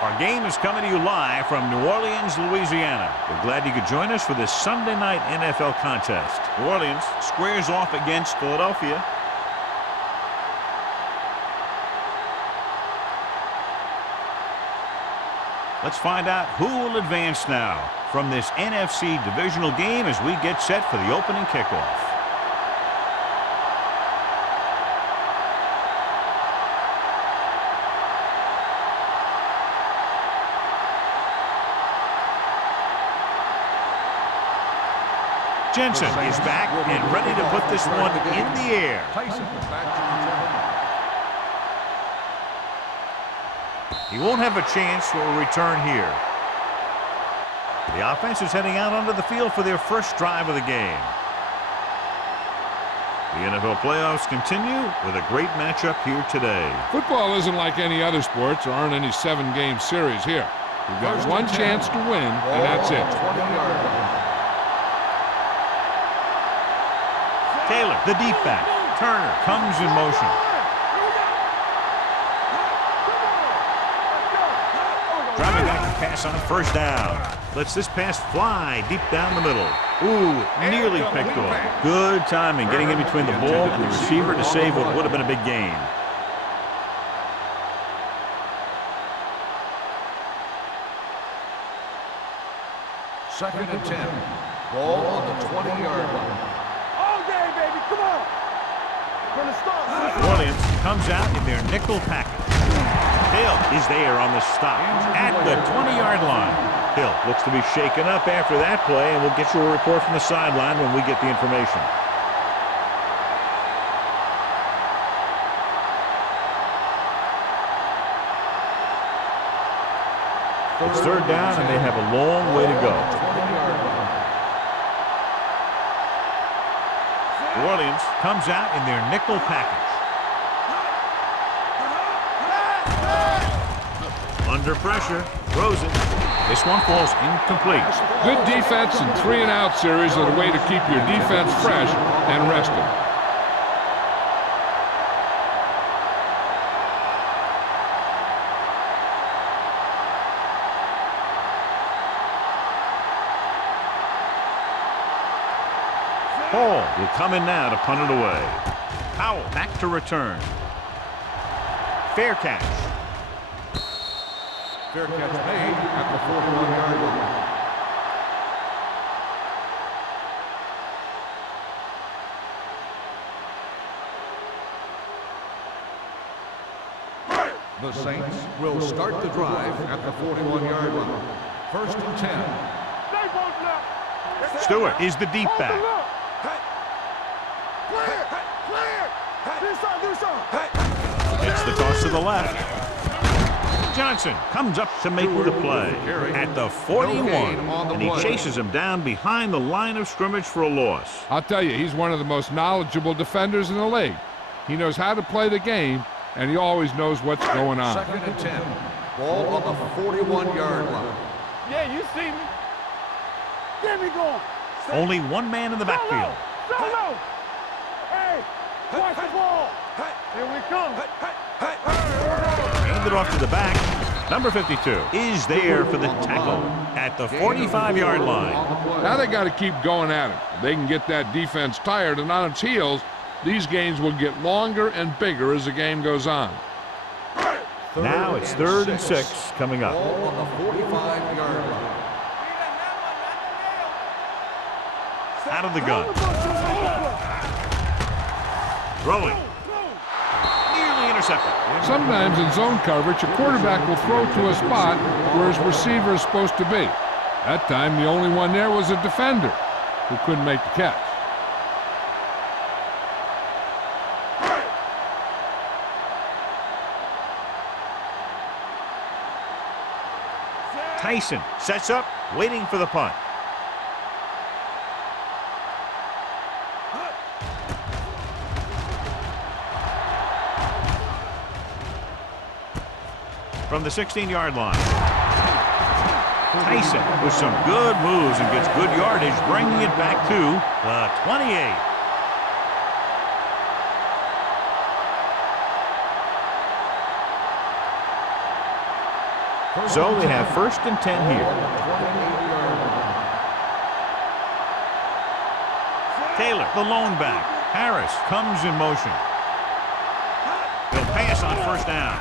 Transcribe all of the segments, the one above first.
Our game is coming to you live from New Orleans, Louisiana. We're glad you could join us for this Sunday night NFL contest. New Orleans squares off against Philadelphia. Let's find out who will advance now from this NFC divisional game as we get set for the opening kickoff. Jensen is back and ready to put this one in the air. He won't have a chance for a return here. The offense is heading out onto the field for their first drive of the game. The NFL playoffs continue with a great matchup here today. Football isn't like any other sports. There aren't any 7-game series here. We've got one chance to win, and that's it. Taylor, the deep back. Turner comes in motion. Driving back to pass on first down. Lets this pass fly deep down the middle. Ooh, nearly picked off. Good timing, getting in between the ball and the receiver to save what would have been a big gain. Second and 10. Ball on the 20-yard line. New Orleans comes out in their nickel package. Hill is there on the stop at the 20-yard line. Hill looks to be shaken up after that play, and we'll get you a report from the sideline when we get the information. It's third down, and they have a long way to go. New Orleans comes out in their nickel package. Under pressure, throws it. This one falls incomplete. Good defense and 3-and-out series are the way to keep your defense fresh and rested. Hall will come in now to punt it away. Powell back to return. Fair catch. Fair catch made at the 41-yard line. The Saints will start the drive at the 41-yard line. First and 10. Stewart is the deep back. It's the toss to the left. Johnson comes up to make the play at the 41, and he chases him down behind the line of scrimmage for a loss. I'll tell you, he's one of the most knowledgeable defenders in the league. He knows how to play the game, and he always knows what's going on. Second and 10. Ball on the 41-yard line. Yeah, you see me. Get me going. Only one man in the backfield. Solo. Hey, watch the ball. Here we come. Handed off to the back. Number 52 is there for the tackle at the 45-yard line. Now they got to keep going at it. If they can get that defense tired and on its heels, these games will get longer and bigger as the game goes on. Now it's third and 6 coming up. Ball on the 45-yard line. Out of the gun. Throwing. Nearly intercepted. Sometimes in zone coverage, a quarterback will throw to a spot where his receiver is supposed to be. That time, the only one there was a defender who couldn't make the catch. Tyson sets up, waiting for the punt. From the 16-yard line. Tyson with some good moves and gets good yardage, bringing it back to the 28. So they have 1st and 10 here. Taylor, the lone back. Harris comes in motion. They'll pass on 1st down.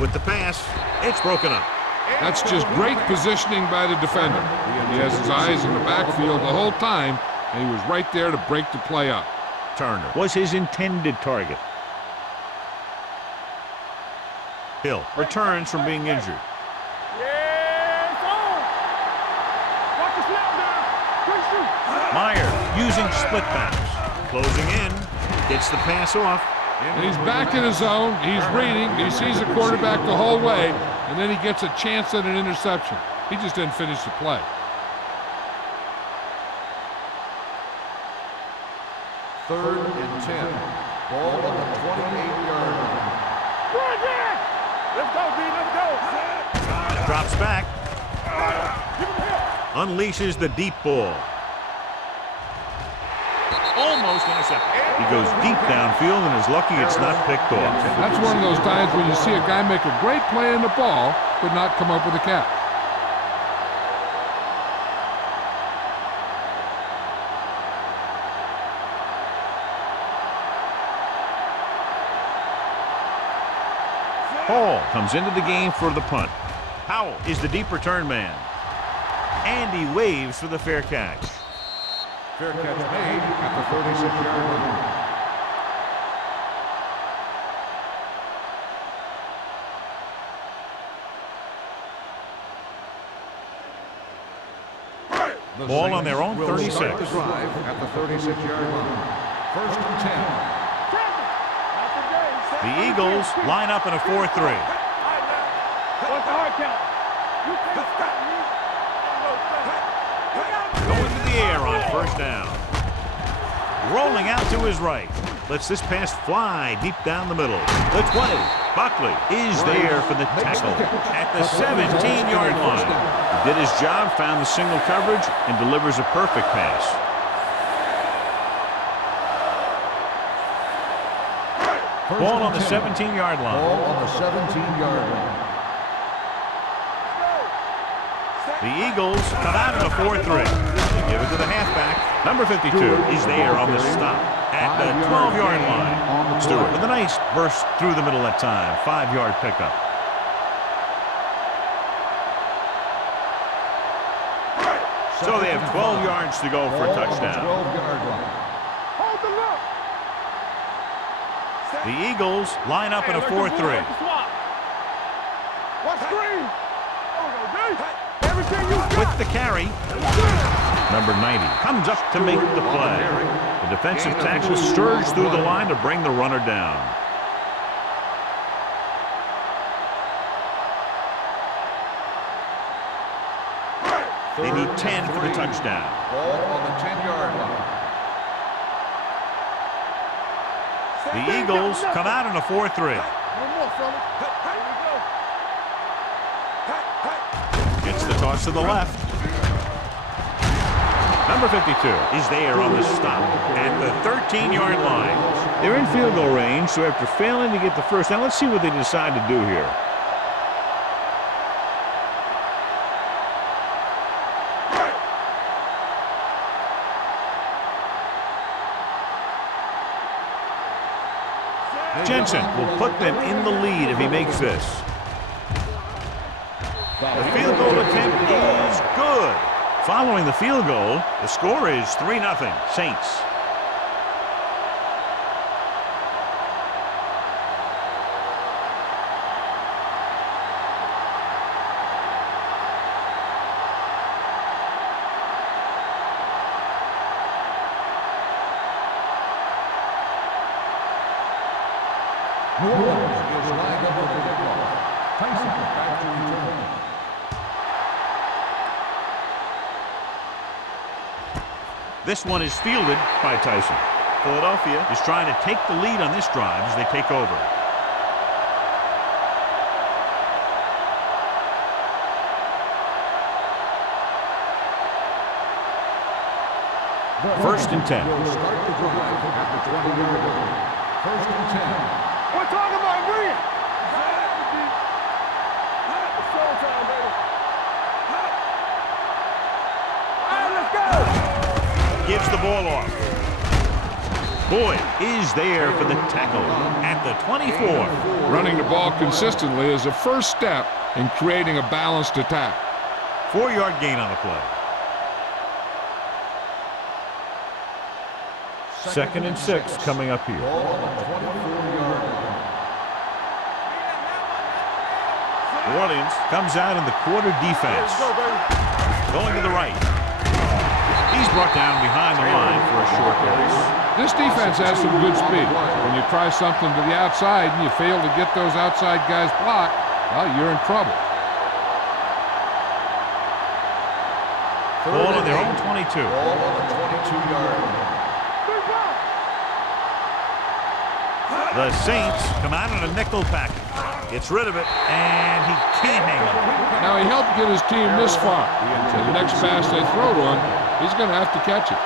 With the pass, it's broken up. That's just great positioning by the defender. He has his eyes in the backfield the whole time, and he was right there to break the play up. Turner was his intended target. Hill returns from being injured. Meyer using split backs. Closing in. Gets the pass off. And he's back in his zone. He's reading. He sees the quarterback the whole way, and then he gets a chance at an interception. He just didn't finish the play. Third and 10. Ball on the 28-yard line. Let's go, D. Let's go. Drops back. Unleashes the deep ball. Almost intercepted. He goes deep downfield and is lucky it's not picked off. That's one of those times when you see a guy make a great play on the ball, but not come up with a catch. Hall comes into the game for the punt. Howell is the deep return man. And he waves for the fair catch. Fair catch made at the 36-yard line. The Ball on their own will 36. Start the drive at the 36-yard line. 1st and 10. The Eagles line up in a 4-3. What's the hard count? You can't stop me. Going to the air on 1st down. Rolling out to his right. Lets this pass fly deep down the middle. The 20. Buckley is there for the tackle at the 17-yard line. He did his job, found the single coverage, and delivers a perfect pass. Ball on the 17-yard line. Ball on the 17-yard line. The Eagles come out in a 4-3. They give it to the halfback. Number 52 is there on the stop at the 12-yard line. Stewart with a nice burst through the middle that time. 5-yard pickup. So they have 12 yards to go for a touchdown. Hold the look. The Eagles line up in a 4-3. What screen? Everything you got. With the carry, number 90 comes up to make the play. The defensive tackle surged through the line to bring the runner down. They need 10 for the touchdown. Ball on the 10-yard line. The Eagles come out in a 4-3. One more, fella. Here we go. Gets the toss to the left. Number 52 is there on the stop at the 13-yard line. They're in field goal range, so after failing to get the first down, let's see what they decide to do here. Jensen will put them in the lead if he makes this. The field goal attempt is good. Following the field goal, the score is 3-0 Saints. New Orleans is lined up for the kickoff. Tyson back to return. This one is fielded by Tyson. Philadelphia is trying to take the lead on this drive as they take over. First and 10. Will start the drive at the 20-yard line. First and 10. We're talking about Green. It's showtime, Boyd is there for the tackle at the 24. Running the ball consistently is the first step in creating a balanced attack. 4-yard gain on the play. 2nd and 6 coming up here. New Orleans comes out in the quarter defense. Going to the right. He's brought down behind the line for a short pass. This defense has some good speed. When you try something to the outside and you fail to get those outside guys blocked, well, you're in trouble. Ball on their own 22. Ball on the 22-yard line. The Saints come out in a nickel package. Gets rid of it, and he can't hang on. Now, he helped get his team this far. So the next pass they throw to him, he's going to have to catch it.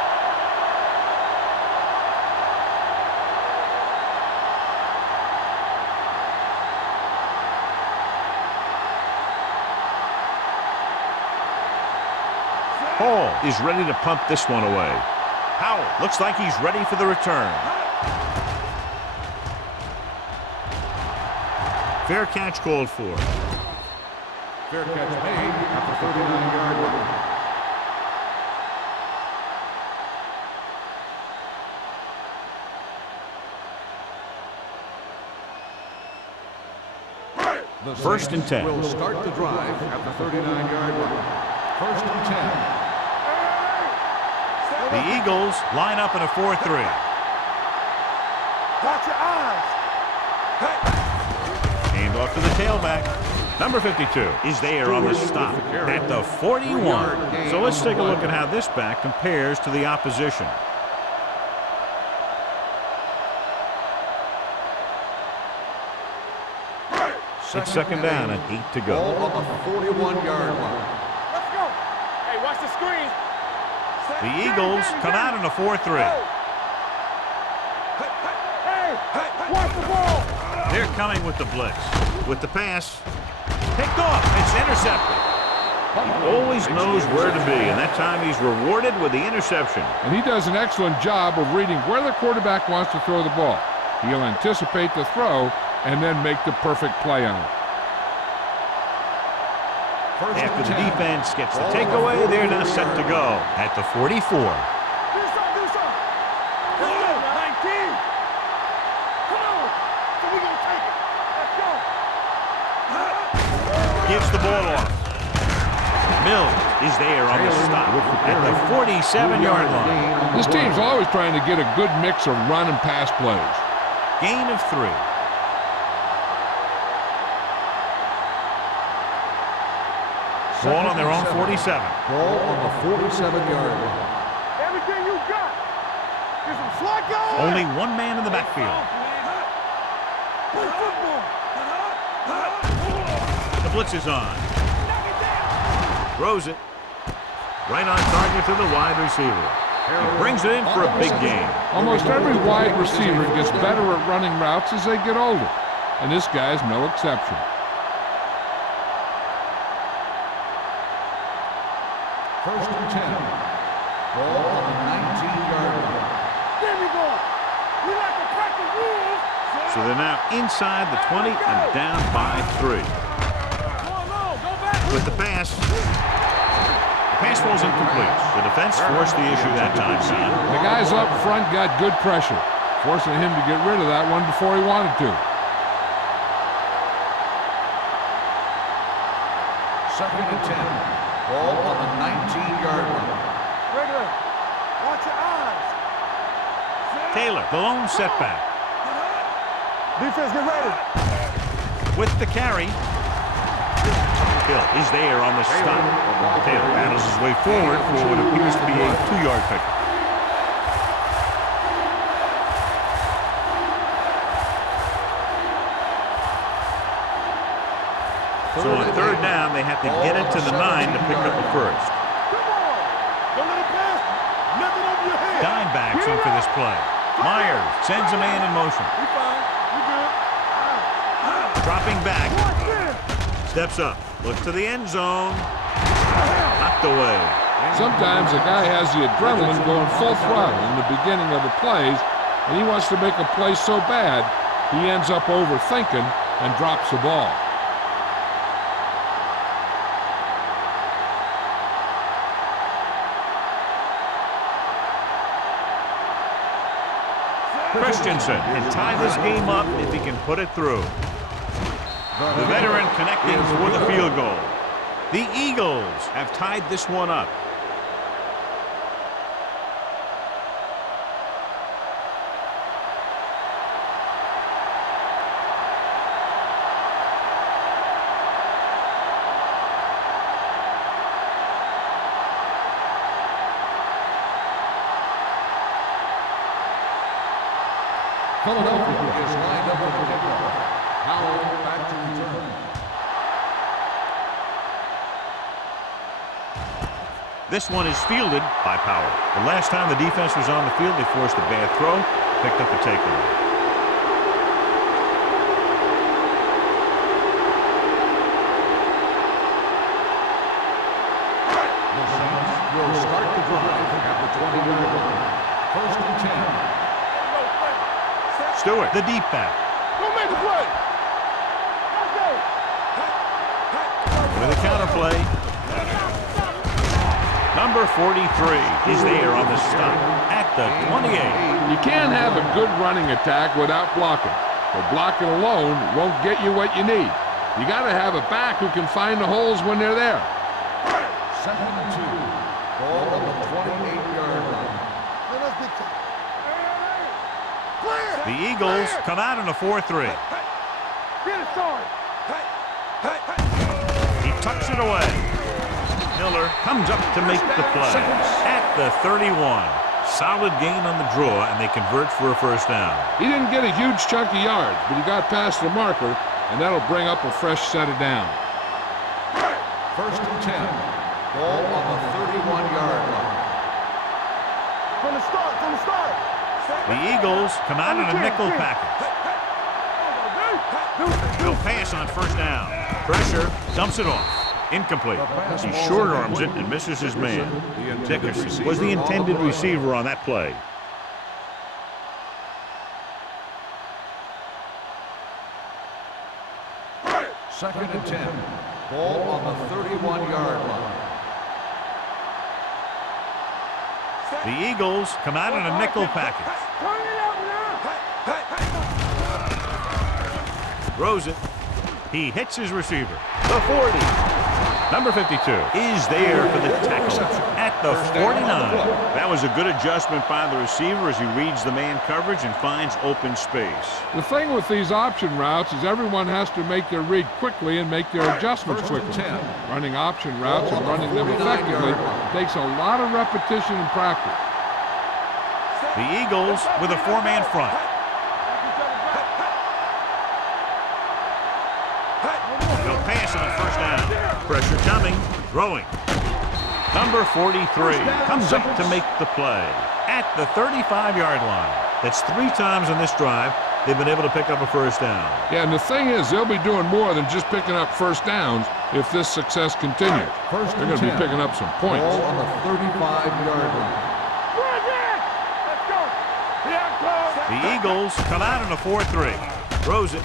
Hall is ready to pump this one away. Howell looks like he's ready for the return. Fair catch called for. Fair catch made at the 39-yard line. The 1st and 10. Will start the drive at the 39-yard line. 1st and 10. The Eagles line up in a 4-3. Watch your eyes. Hand off to the tailback. Number 52 is there on the stop at the 41. So let's take a look at how this back compares to the opposition. It's 2nd down and 8 to go. Ball on the 41-yard line. Let's go. Hey, watch the screen. The Eagles come out in a 4-3. Hey, watch the ball. They're coming with the blitz. With the pass, picked off. It's intercepted. He always knows where to be, and that time he's rewarded with the interception. And he does an excellent job of reading where the quarterback wants to throw the ball. He'll anticipate the throw and then make the perfect play on it. After the defense gets the takeaway, they're now set to go at the 44. Do something. Come on, 19. Come on. So we're going to take it. Let's go. Gives the ball off. Mills is there on the stop at the 47-yard line. This team's always trying to get a good mix of run and pass plays. Gain of 3. Ball on their own 47. Ball on the 47-yard line. Everything you got. Get some slot going. Only one man in the backfield. Play football. The blitz is on. Throws it. Right on target to the wide receiver. He brings it in for a big gain. Almost every wide receiver gets better at running routes as they get older, and this guy's no exception. First and 10. Ball on the 19-yard line. There we go. We like to crack the rules. So they're now inside the 20 and down by 3. Go on, go back. With the pass. The pass was incomplete. The defense forced the issue that time, son. The guys up front got good pressure, forcing him to get rid of that one before he wanted to. 2nd and 10. Ball on the 19-yard line. Regular. Watch your eyes. Taylor, the lone setback. Defense, get ready. With the carry. Hill is there on the stop. Taylor battles his way forward for what appears to be a 2-yard pickup. So on 3rd down, they have to get it to the 9 to pick up the first. Come on. Don't let it pass. Nothing over your head. Dime backs in for this play. Myers sends a man in motion. We fine. We good. Dropping back. Watch this. Steps up. Looks to the end zone. Knocked away. Sometimes a guy has the adrenaline going full throttle in the beginning of the plays, and he wants to make a play so bad, he ends up overthinking and drops the ball. Christensen can tie this game up if he can put it through. The veteran connecting for the field goal. The Eagles have tied this one up. Philadelphia is lined up with the kickoff. Howell back to return. This one is fielded by Powell. The last time the defense was on the field, they forced a bad throw, picked up a takeaway. The Saints will start the drive at the 20-yard line. First and 10. Stewart, the deep back. Go make the play. Let's go. With a counter play. Number 43 is there on the stop at the 28. You can't have a good running attack without blocking. But blocking alone won't get you what you need. You got to have a back who can find the holes when they're there. Second and 2. Ball on the 28-yard line. Let us be clear. The Eagles come out in a 4-3. Get it started. He tucks it away. Miller comes up to make the play at the 31. Solid gain on the draw, and they convert for a first down. He didn't get a huge chunk of yards, but he got past the marker, and that'll bring up a fresh set of downs. First and 10. Ball on the 31-yard line. From the start, from the start. The Eagles come out in a nickel package. He'll pass on first down. Pressure, dumps it off. Incomplete. He short arms it and misses his man. Dickerson was the intended receiver on that play. Second and 10. Ball on the 31-yard line. The Eagles come out in a nickel package. Turn it out now. Throws it. He hits his receiver. The 40. Number 52 is there for the tackle at the 49. That was a good adjustment by the receiver as he reads the man coverage and finds open space. The thing with these option routes is everyone has to make their read quickly and make their adjustments quickly. Running option routes and running them effectively takes a lot of repetition and practice. The Eagles with a four-man front. They'll pass on first down. Pressure coming, throwing. Number 43 comes up to make the play at the 35-yard line. That's 3 times on this drive they've been able to pick up a first down. Yeah, and the thing is, they'll be doing more than just picking up first downs if this success continues. They're going to be picking up some points. Ball on the 35-yard line. Let's go. The Eagles come out in a 4-3. Throws it.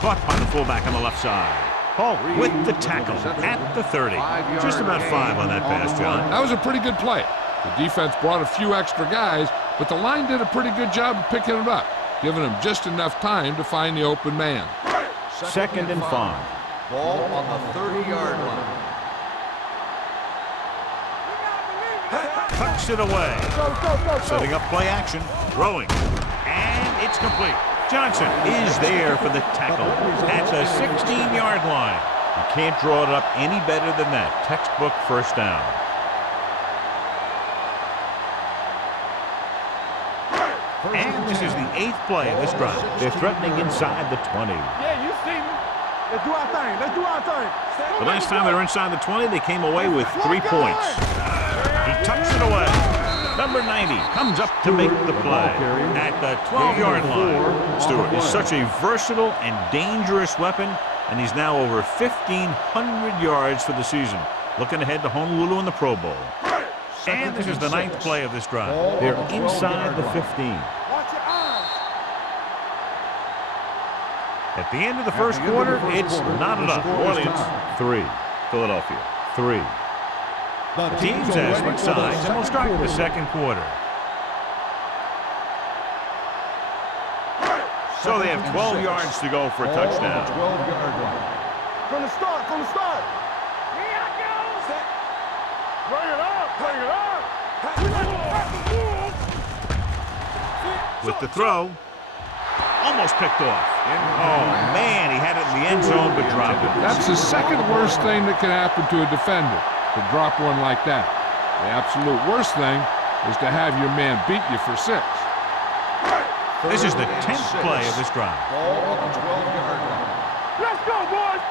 Caught by the fullback on the left side. Paul with the tackle at the 30. Just about 5 on that pass, John. That was a pretty good play. The defense brought a few extra guys, but the line did a pretty good job of picking it up, giving them just enough time to find the open man. Second and 5. Ball on the 30-yard line. Tucks it away. Setting up play action. Throwing. And it's complete. Johnson is there for the tackle at the 16-yard line. You can't draw it up any better than that. Textbook first down. And this is the 8th play of this drive. They're threatening inside the 20. Yeah, you see me. Let's do our thing. Let's do our thing. The last time they were inside the 20, they came away with 3 points. He tucks it away. Number 90 comes up to make the play at the 12-yard line. Stewart is such a versatile and dangerous weapon, and he's now over 1,500 yards for the season. Looking ahead to Honolulu in the Pro Bowl. And this is the 9th play of this drive. They're inside the 15. Watch it. At the end of the first quarter, it's not enough. New Orleans 3, Philadelphia 3. The teams have switched sides, and we'll start the second quarter. So they have 12 yards to go for a touchdown. 12-yard line. From the start, from the start. Here I go. Bring it up, bring it up. We like to pass the rules. With the throw, almost picked off. Oh, man, he had it in the end zone, but dropped it. That's the second worst thing that can happen to a defender, to drop one like that. The absolute worst thing is to have your man beat you for 6. This is the 10th play of this drive. Ball on the 12-yard line. Let's go, boys.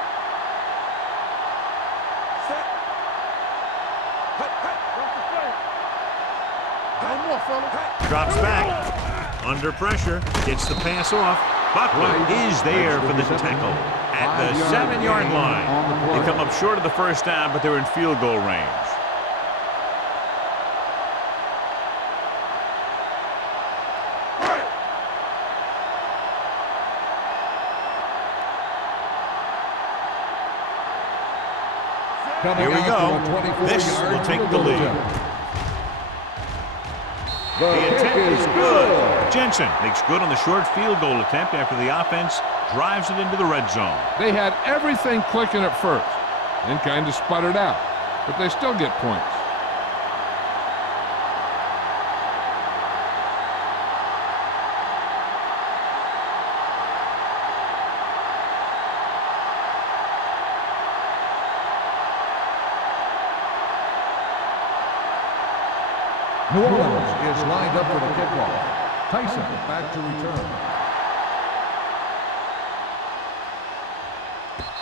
One more, fella. Drops back, under pressure, gets the pass off. Buckley is there for the tackle at the 7-yard line. They come up short of the first down, but they're in field goal range. Here we go. This will take the lead. The attempt is good. Jensen makes good on the short field goal attempt after the offense drives it into the red zone. They had everything clicking at first, then kind of sputtered out, but they still get points. New Orleans is lined up for the kickoff. Tyson back to return.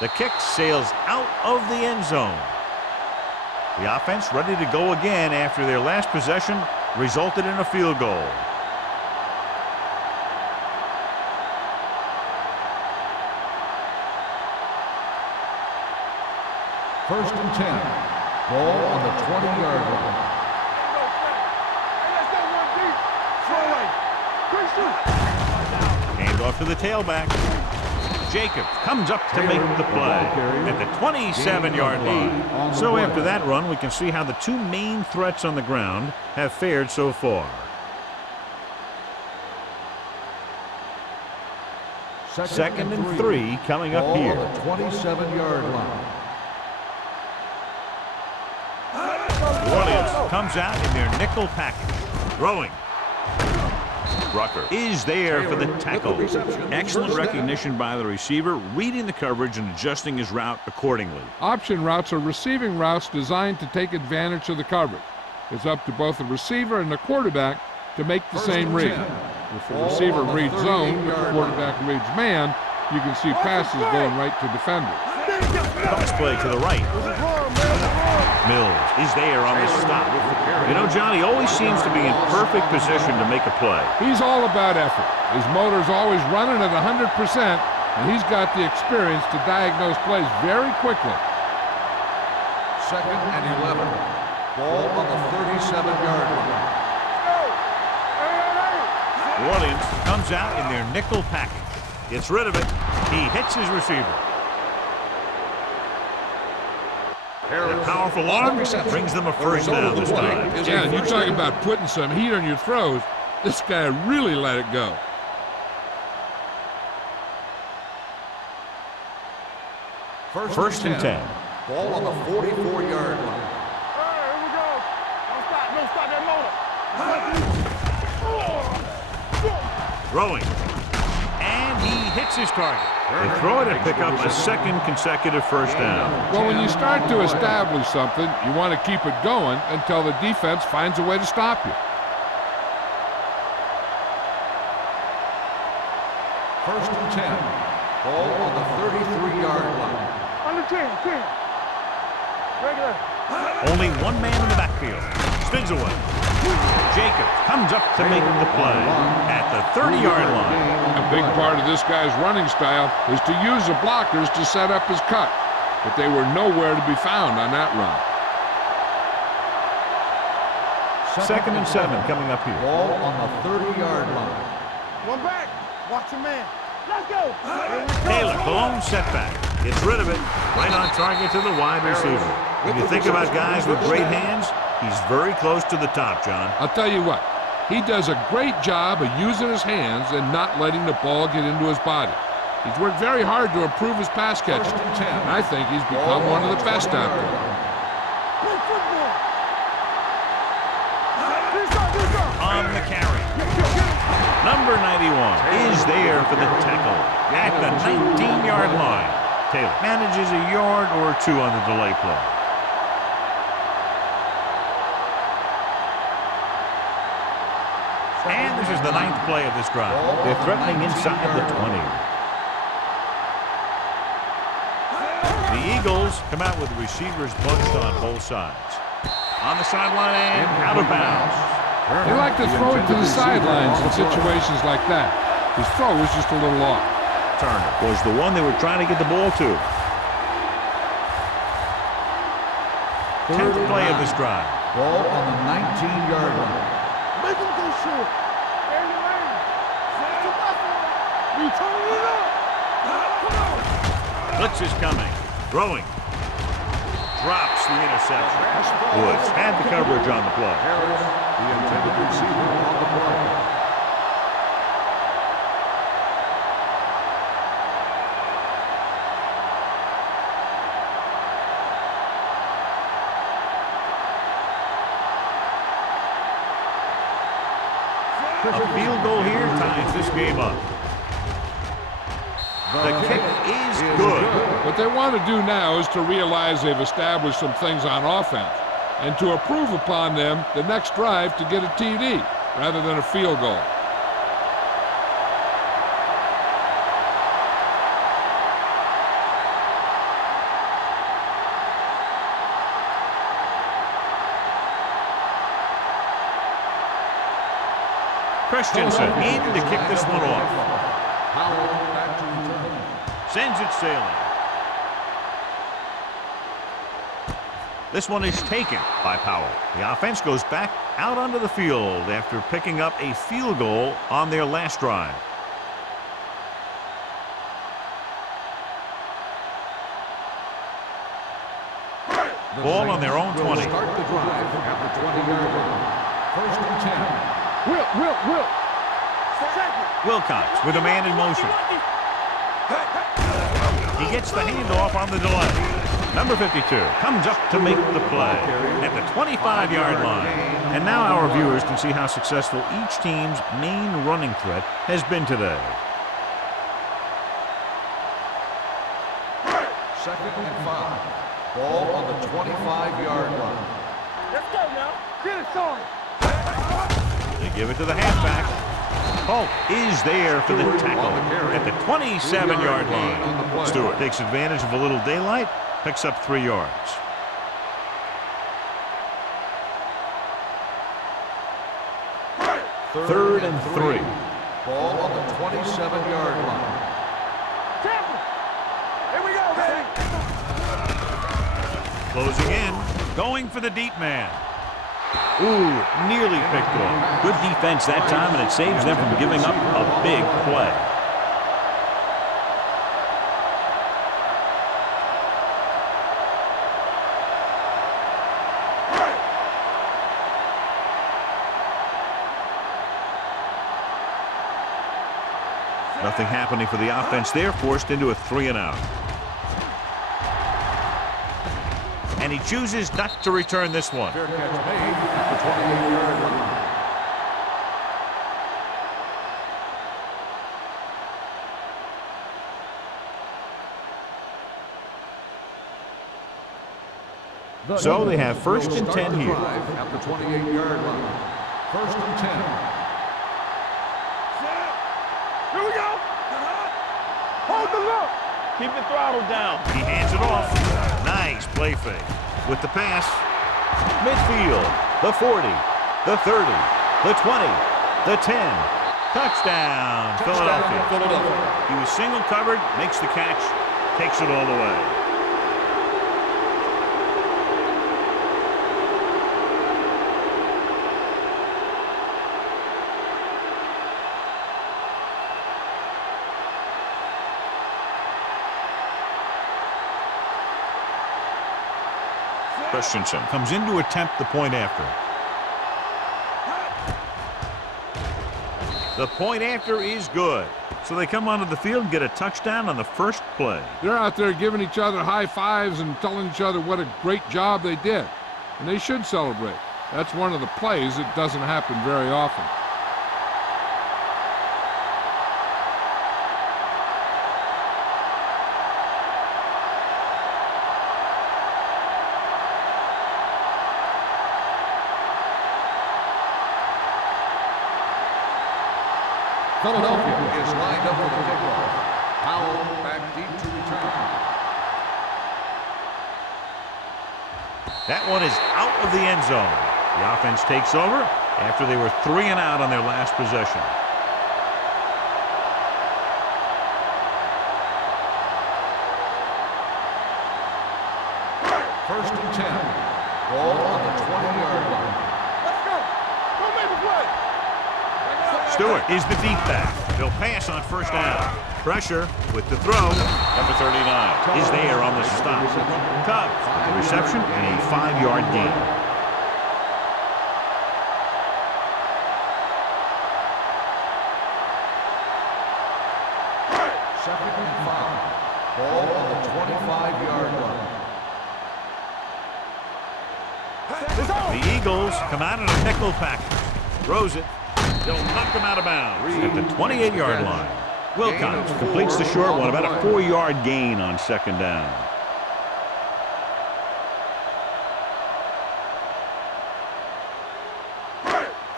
The kick sails out of the end zone. The offense ready to go again after their last possession resulted in a field goal. First and 10. Ball on the 20-yard line. Hand off to the tailback. Jacobs comes up to make the play at the 27-yard line. So after that run, we can see how the two main threats on the ground have fared so far. Second and 3 coming up here. Ball on the 27-yard line. New Orleans comes out in their nickel package. Throwing. Rucker is there for the tackle. Excellent recognition by the receiver, reading the coverage and adjusting his route accordingly. Option routes are receiving routes designed to take advantage of the coverage. It's up to both the receiver and the quarterback to make the same read. If the receiver reads zone, if the quarterback reads man, you can see passes going right to defenders. Pass play to the right. Mills is there on the stop. You know, John, he always seems to be in perfect position to make a play. He's all about effort. His motor's always running at 100%, and he's got the experience to diagnose plays very quickly. Second and 11. Ball on the 37-yard line. New Orleans comes out in their nickel package. Gets rid of it. He hits his receiver. And a powerful arm brings them a first down this time. Yeah, and you talk about putting some heat on your throws. This guy really let it go. First and 10. Ball on the 44-yard line. Here we go. Don't stop that motor. Throwing. And he hits his target. They throw it and pick up a second consecutive first down. Well, when you start to establish something, you want to keep it going until the defense finds a way to stop you. First and 10. Ball on the 33-yard line. Under 10. Regular. Only one man in the backfield. Spins away. Jacobs comes up to make the play at the 30-yard line. A big part of this guy's running style is to use the blockers to set up his cut, but they were nowhere to be found on that run. Second and 7 coming up here. Ball on the 30-yard line. One back. Watch your man. Let's go. Taylor, the lone setback. Gets rid of it. Right on target to the wide receiver. When you think about guys with great hands, he's very close to the top, John. I'll tell you what, he does a great job of using his hands and not letting the ball get into his body. He's worked very hard to improve his pass catching, and I think he's become one of the best out there. Play football. On the carry. Number 91 is there for the tackle at the 19-yard line. Taylor manages a yard or two on the delay play. And this is the 9th play of this drive. They're threatening inside the 20. The Eagles come out with receivers bunched on both sides. On the sideline and out of bounds. They like to throw it to the sidelines in situations like that. His throw was just a little off. Turner was the one they were trying to get the ball to. 10th play of this drive. Ball on the 19-yard line. Make him go short. Stay in your lane. Set your weapon. You turn it up. Come on. Blitz is coming. Throwing. Drops the interception. Woods had the coverage on the play. Harris, the intended receiver on the play. A field goal here ties this game up. The kick is good. What they want to do now is to realize they've established some things on offense and to improve upon them the next drive to get a TD rather than a field goal. Christensen in to kick this one off. Howell back to return. Sends it sailing. This one is taken by Powell. The offense goes back out onto the field after picking up a field goal on their last drive. Ball on their own 20. Start the drive at the 20-yard line. 1st and 10. Will. Wilcox with a man in motion. He gets the handoff on the delay. Number 52 comes up to make the play at the 25-yard line. And now our viewers can see how successful each team's main running threat has been today. 2nd and 5. Ball on the 25-yard line. Let's go now. Get it started. They give it to the halfback. Holt is there for the tackle at the 27-yard line. Stewart takes advantage of a little daylight, picks up 3 yards. Third and 3. Ball on the 27-yard line. Tackle. Here we go, baby. Closing in, going for the deep man. Ooh, nearly picked off. Good defense that time, and it saves them from giving up a big play. Nothing happening for the offense there, forced into a 3-and-out. And he chooses not to return this one. Fair catch made at the 28-yard line. So they have 1st and 10 here. At the 28-yard line. 1st and 10. Here we go. Hold the look. Keep the throttle down. He hands it off. Nice play fake. With the pass, midfield, the 40, the 30, the 20, the 10. Touchdown, Philadelphia. He was single covered, makes the catch, takes it all the way. Christensen comes in to attempt the point after. The point after is good. So they come onto the field and get a touchdown on the first play. They're out there giving each other high fives and telling each other what a great job they did. And they should celebrate. That's one of the plays that doesn't happen very often. Philadelphia is lined up for the kickoff. Howell back deep to return. That one is out of the end zone. The offense takes over after they were 3 and out on their last possession. First and 10. Ball on the 20-yard line. Let's go. Go make a play. Stewart is the deep back. He'll pass on first down. Pressure with the throw. Number 39 is there on the stop. Cobb with the reception and a 5-yard gain. Second and 5. Ball on the 25-yard line. The Eagles come out in a nickel package. Throws it. They'll knock him out of bounds at the 28-yard line. Wilcox completes the short one, about a 4-yard gain on second down.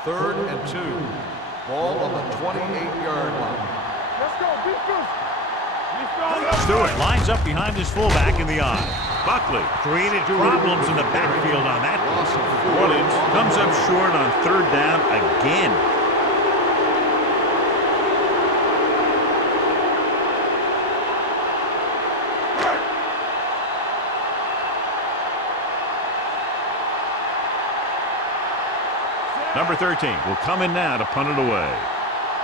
Third and 2. Ball on the 28-yard line. Let's go. Be good. Stewart lines up behind his fullback in the eye. Buckley created problems in the backfield on that one. Williams comes up short on third down again. Number 13 will come in now to punt it away.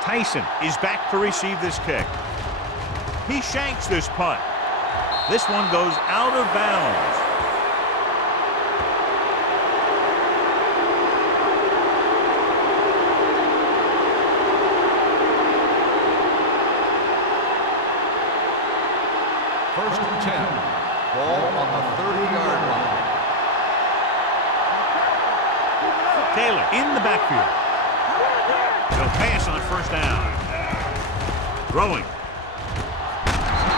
Tyson is back to receive this kick. He shanks this punt. This one goes out of bounds. First and 10. Ball on the 30-yard line. Taylor in the backfield. He'll pass on first down. Throwing.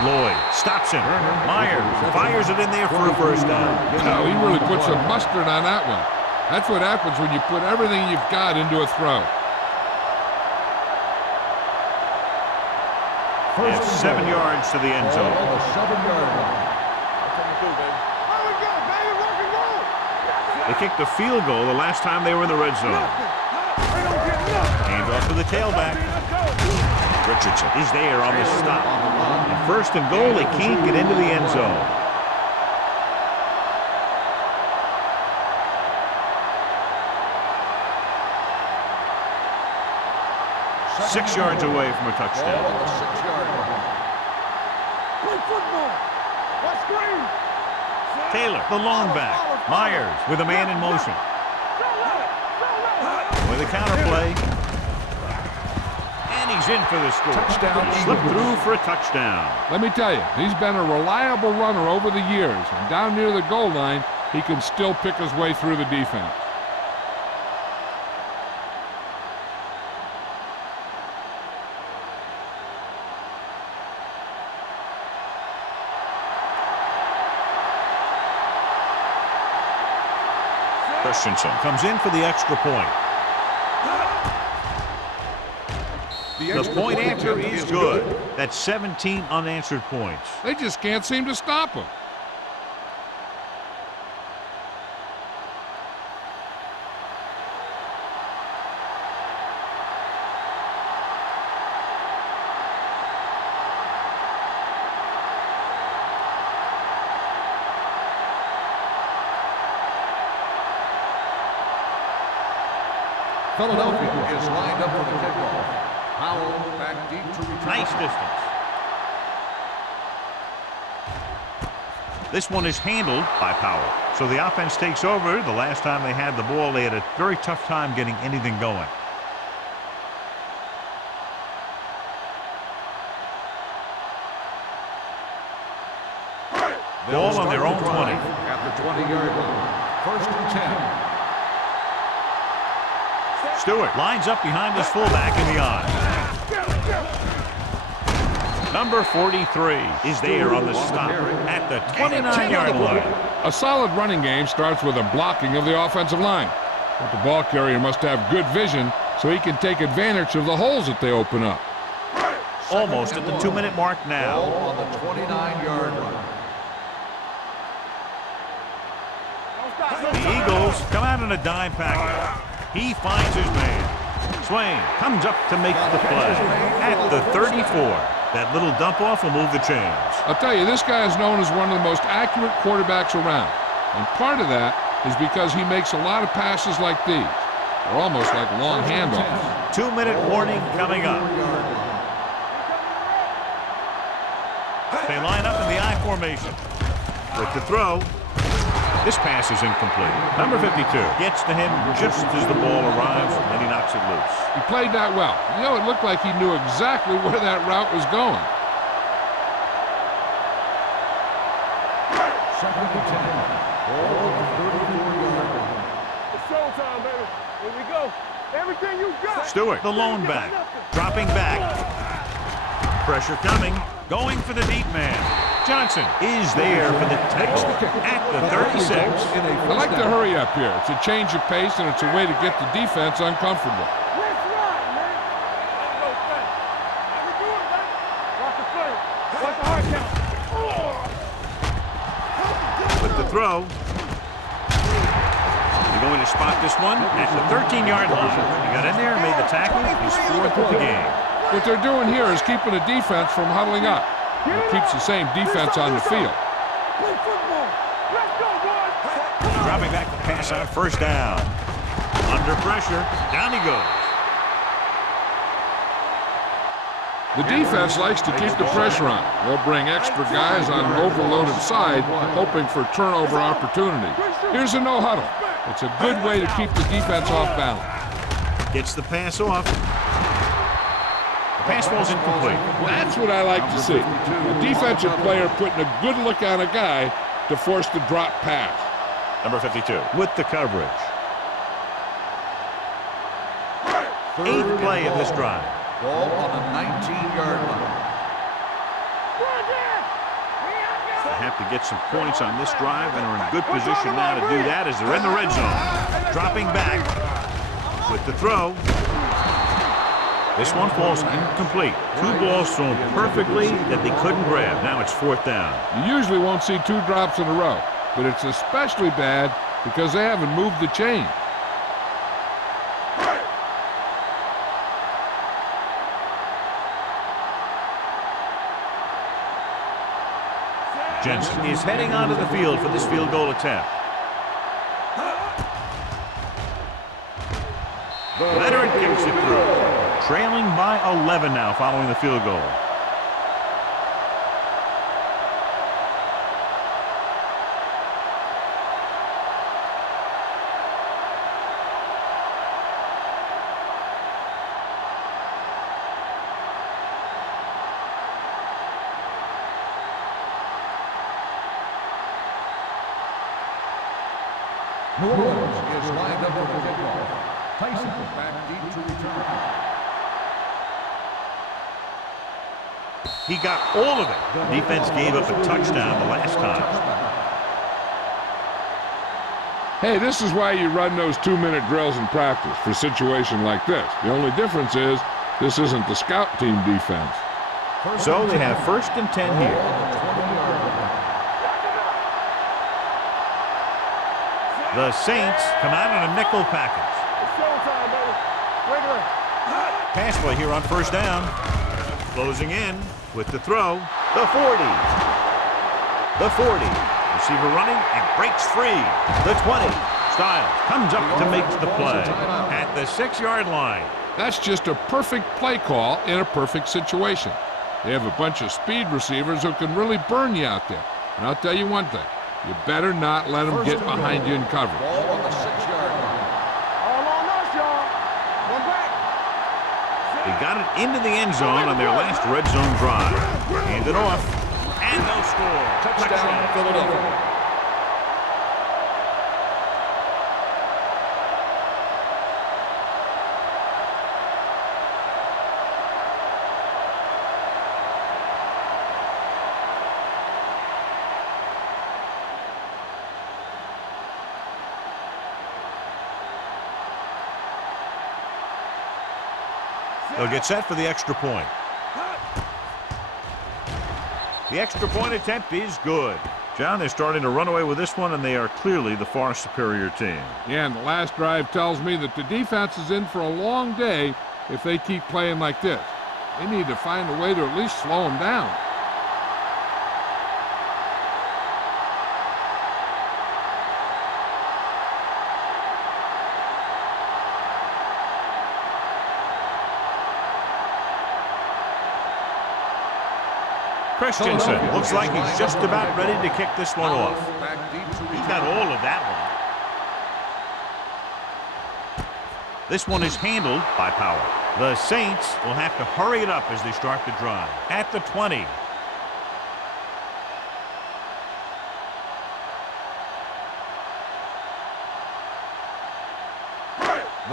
Lloyd stops him. Myers fires it in there for a first down. No, he really put some mustard on that one. That's what happens when you put everything you've got into a throw. And 7 yards to the end zone. On the 7-yard line. There we go, baby. Rock and roll. They kicked a field goal the last time they were in the red zone. They don't get nothing. Hand off to the tailback. Let's go. Richardson is there on the stop. And first and goal, they can't get into the end zone. Six yards away from a touchdown. Ball on the 6-yard line. Play football. Let's screen. Taylor, the long back. Myers with a man in motion. With a counter play. And he's in for the score. Touchdown, He slipped through for a touchdown. Let me tell you, he's been a reliable runner over the years, and down near the goal line, he can still pick his way through the defense. Christensen comes in for the extra point. The point after is good. That's 17 unanswered points. They just can't seem to stop him. Philadelphia is lined up for the kickoff. Howell back deep to return. Nice distance. This one is handled by Powell. So the offense takes over. The last time they had the ball, they had a very tough time getting anything going. Ball on their own 20. At the 20-yard line. First and 10. Stewart lines up behind his fullback in the I. Number 43 is there on the stop at the 29-yard line. A solid running game starts with a blocking of the offensive line. But the ball carrier must have good vision so he can take advantage of the holes that they open up. Almost at the 2-minute mark now. Ball on the 29-yard line. The Eagles come out in a dime package. He finds his man. Swain comes up to make the play at the 34. That little dump-off will move the chains. I'll tell you, this guy is known as one of the most accurate quarterbacks around. And part of that is because he makes a lot of passes like these. They're almost like long handoffs. 2-minute warning coming up. They line up in the I formation. With the throw. This pass is incomplete. Number 52 gets to him just as the ball arrives, and he knocks it loose. He played that well. You know, it looked like he knew exactly where that route was going. Second and 10. Ball on the 34-yard line. It's showtime, baby. Here we go. Everything you got. Stewart, the lone back, dropping back. Pressure coming, going for the deep man. Johnson is there for the tackle at the 36. I like to hurry up here. It's a change of pace, and it's a way to get the defense uncomfortable. Let's ride, man. Let's go, man. How we doing, man? Watch the play. Watch the hard count. With the throw. They're going to spot this one at the 13-yard line. He got in there, made the tackle. He's fourth of the game. What they're doing here is keeping the defense from huddling up. And it keeps the same defense on the field. Play football. Let's go, boys. Dropping back the pass out, first down. Under pressure, down he goes. The defense likes to keep the pressure on. They'll bring extra guys on an overloaded side, hoping for turnover opportunity. Here's a no-huddle. It's a good way to keep the defense off balance. Gets the pass off. The pass falls incomplete. That's what I like to see. A defensive player putting a good look on a guy to force the drop pass. Number 52 with the coverage. 8th play of this drive. Ball on the 19-yard line. They have to get some points on this drive and are in good position now to do that as they're in the red zone. Dropping back with the throw. This one falls incomplete. 2 balls thrown perfectly that they couldn't grab. Now it's 4th down. You usually won't see 2 drops in a row, but it's especially bad because they haven't moved the chain. Jensen is heading onto the field for this field goal attempt. Leonard kicks it through. Trailing by 11 now following the field goal. New Orleans is lined up for the kickoff. Tyson back deep to return. He got all of it. Defense gave up a touchdown the last time. Hey, this is why you run those 2-minute drills in practice for a situation like this. The only difference is this isn't the scout team defense. So they have 1st and 10 here. The Saints come out in a nickel package. It's showtime, baby. Regular. Pass play here on 1st down. Closing in with the throw. The 40. The 40. Receiver running and breaks free. The 20. Styles comes up to make the play at the 6-yard line. That's just a perfect play call in a perfect situation. They have a bunch of speed receivers who can really burn you out there. And I'll tell you one thing, You better not let them get behind you in coverage. Ball on the 6-yard line. All on us, y'all. One back. They got it into the end zone on their last red zone drive. Hand it off, and they'll score. Touchdown, Philadelphia. They'll get set for the extra point. The extra point attempt is good. John, they're starting to run away with this one, and they are clearly the far superior team. Yeah, and the last drive tells me that the defense is in for a long day if they keep playing like this. They need to find a way to at least slow them down. Christensen looks like he's just about ready to kick this one off. He got all of that one. This one is handled by Power. The Saints will have to hurry it up as they start the drive. At the 20.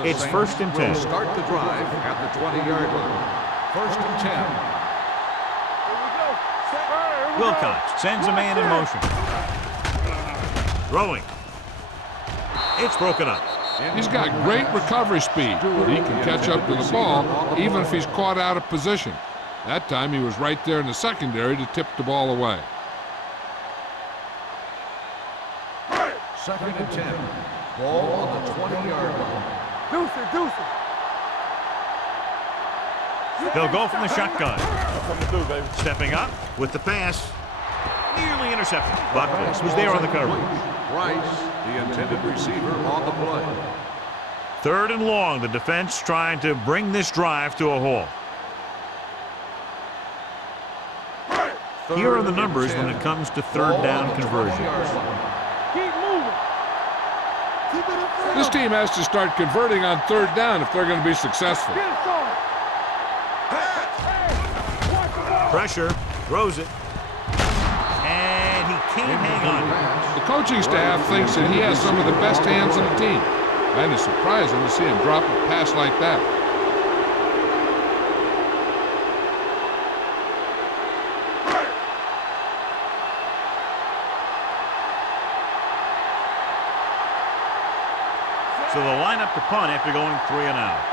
It's first and 10. Start the drive at the 20-yard line. First and 10. Wilcox sends a man in motion. Throwing. It's broken up. He's got great recovery speed, but he can catch up to the ball even if he's caught out of position. That time he was right there in the secondary to tip the ball away. Second and 10. Ball on the 20-yard line. Deuce it. They'll go from the shotgun. Stepping up with the pass. Nearly intercepted. Buckley was there on the coverage. Rice, the intended receiver, on the play. Third and long. The defense trying to bring this drive to a halt. Here are the numbers when it comes to third down conversions. Keep moving. This team has to start converting on third down if they're going to be successful. Get it started. Pressure, throws it, and he can't hang on. The coaching staff thinks that he has some of the best hands on the team. And it's surprising to see him drop a pass like that. So they'll line up to punt after going 3 and out.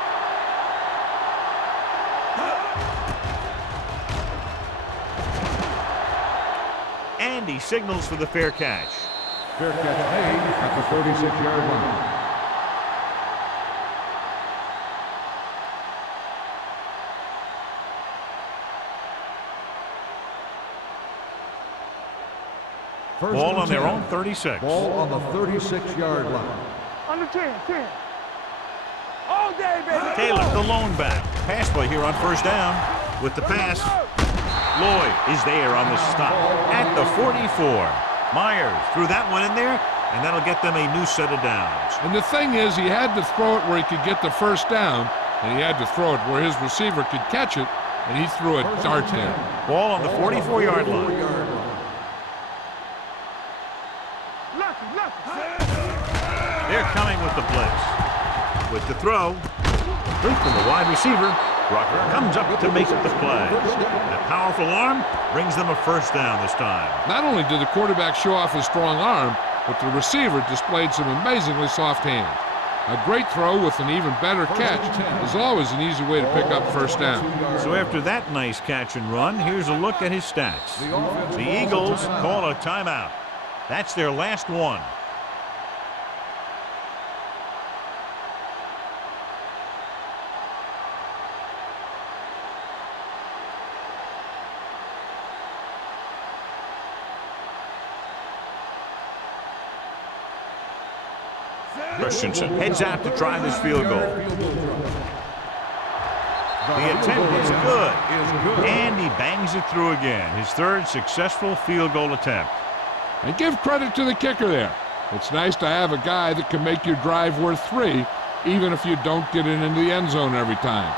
And he signals for the fair catch. Fair catch made at the 36-yard line. Ball on their own 36. Ball on the 36-yard line. Under 10. All day, baby. Taylor, the lone back. Pass play here on first down. With the pass, Lloyd is there on the stop at the 44. Myers threw that one in there, and that'll get them a new set of downs. And the thing is, he had to throw it where he could get the first down, and he had to throw it where his receiver could catch it, and he threw a dart there. Ball on the 44-yard line. They're coming with the blitz. With the throw, complete from the wide receiver. Rucker comes up to make the play. That powerful arm brings them a first down this time. Not only did the quarterback show off his strong arm, but the receiver displayed some amazingly soft hands. A great throw with an even better catch is always an easy way to pick up first down. So after that nice catch and run, here's a look at his stats. The Eagles call a timeout. That's their last one. Christensen heads out to try this field goal. The attempt is good, and he bangs it through again. His third successful field goal attempt. And give credit to the kicker there. It's nice to have a guy that can make your drive worth 3, even if you don't get it into the end zone every time.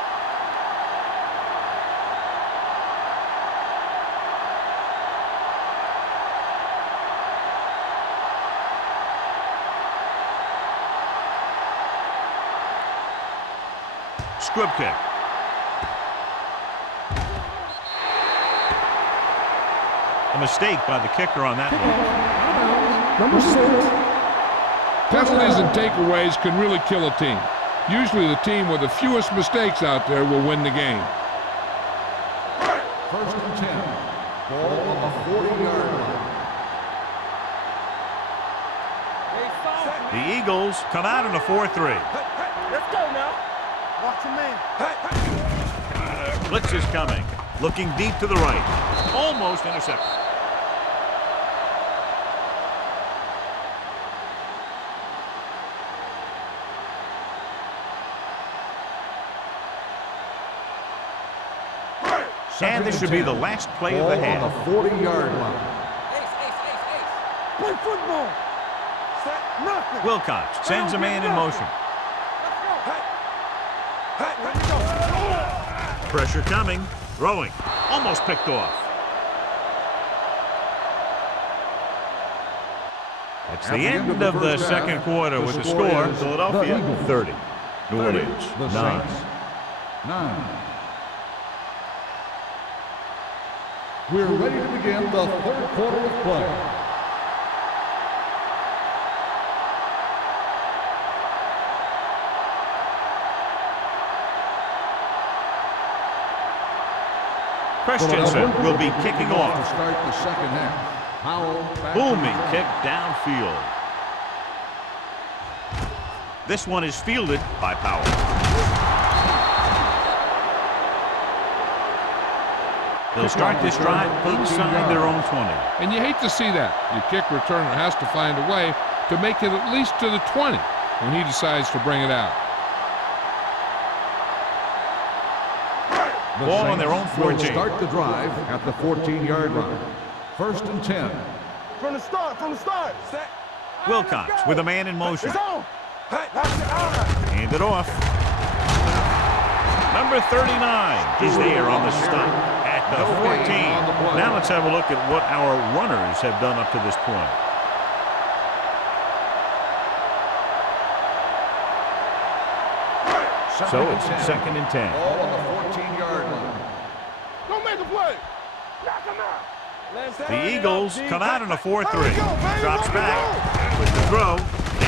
Squib kick. A mistake by the kicker on that one. Number 6. Penalties and takeaways can really kill a team. Usually the team with the fewest mistakes out there will win the game. First and 10. Ball on the 40-yard line. The Eagles come out in a 4-3. Let's go now. Watch your man. Blitz is coming. Looking deep to the right. Almost intercepted. And this should be the last play of the half. On the 40-yard line. Play football. Nothing. Wilcox sends a man in motion. Pressure coming. Throwing. Almost picked off. That's the end of the second quarter with the score. Philadelphia 30. New Orleans 9. 9. We're ready to begin the third quarter of play. Christensen will be kicking To off. start the second half. Powell back Booming to kick downfield. This one is fielded by Powell. They'll start this drive inside their own 20. And you hate to see that. Your kick returner has to find a way to make it at least to the 20 when he decides to bring it out. The Ball on their own Saints will 14. start the drive at the 14-yard line. First and 10. From the start. Wilcox with a man in motion. It's on. Hand it off. Number 39 is there on the stop at the 14. Now let's have a look at what our runners have done up to this point. So it's second and 10. Ball on the 14-yard line. Don't make a play. Knock him out. The Eagles come out in a 4-3. Drops back with the throw,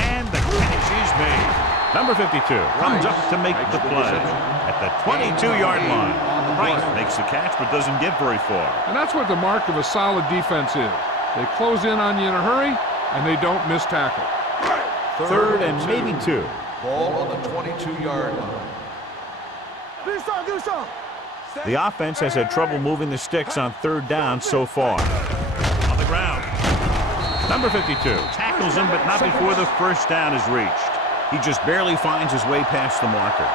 and the catch is made. Number 52 comes up to make the play at the 22-yard line. Price makes the catch but doesn't get very far. And that's what the mark of a solid defense is. They close in on you in a hurry, and they don't miss tackle. Third and maybe 2. Ball on the 22-yard line. Do something. The offense has had trouble moving the sticks on third down so far. On the ground. Number 52 tackles him, but not before the first down is reached. He just barely finds his way past the marker.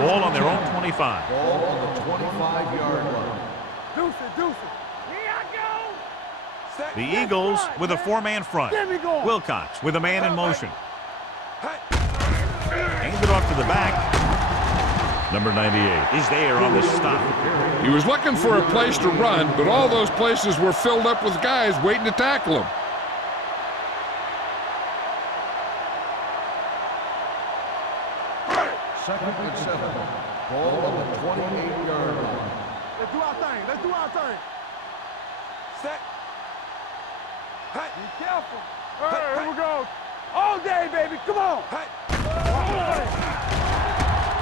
Ball on their own 25. Ball on the 25-yard line. Deuce it. Here I go. The Eagles with a 4-man front. Get me going. Wilcox with a man in motion. Hands it off to the back. Number 98 is there on the stop. He was looking for a place to run, but all those places were filled up with guys waiting to tackle him. Second and 7. Ball on the 28-yard line. Let's do our thing. Set. Be careful. All right, here we go. All day, baby. Come on.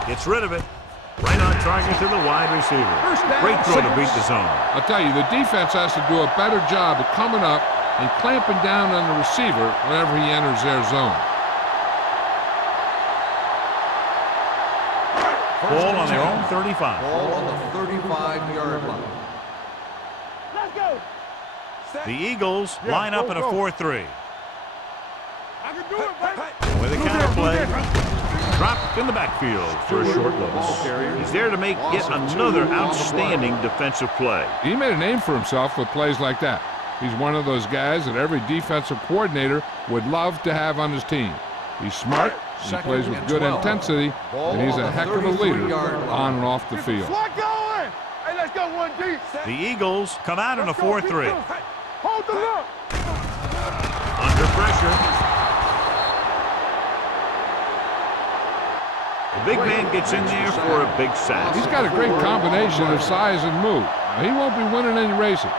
Gets rid of it. Right on target to the wide receiver. Great throw to beat the zone. I'll tell you, the defense has to do a better job of coming up and clamping down on the receiver whenever he enters their zone. Ball on their own 35. Ball on the 35-yard line. Let's go. The Eagles line up in a 4-3. I can do it, baby. With a counter play. Dropped in the backfield for a short loss. He's there to make yet another outstanding defensive play. He made a name for himself with plays like that. He's one of those guys that every defensive coordinator would love to have on his team. He's smart, he plays with good intensity, and he's a heck of a leader on and off the field. Going. Hey, let's go 1D. The Eagles come out in a 4-3. Hold the look. Under pressure. The big man gets in there for a big sack. He's got a great combination of size and move. Now, he won't be winning any races,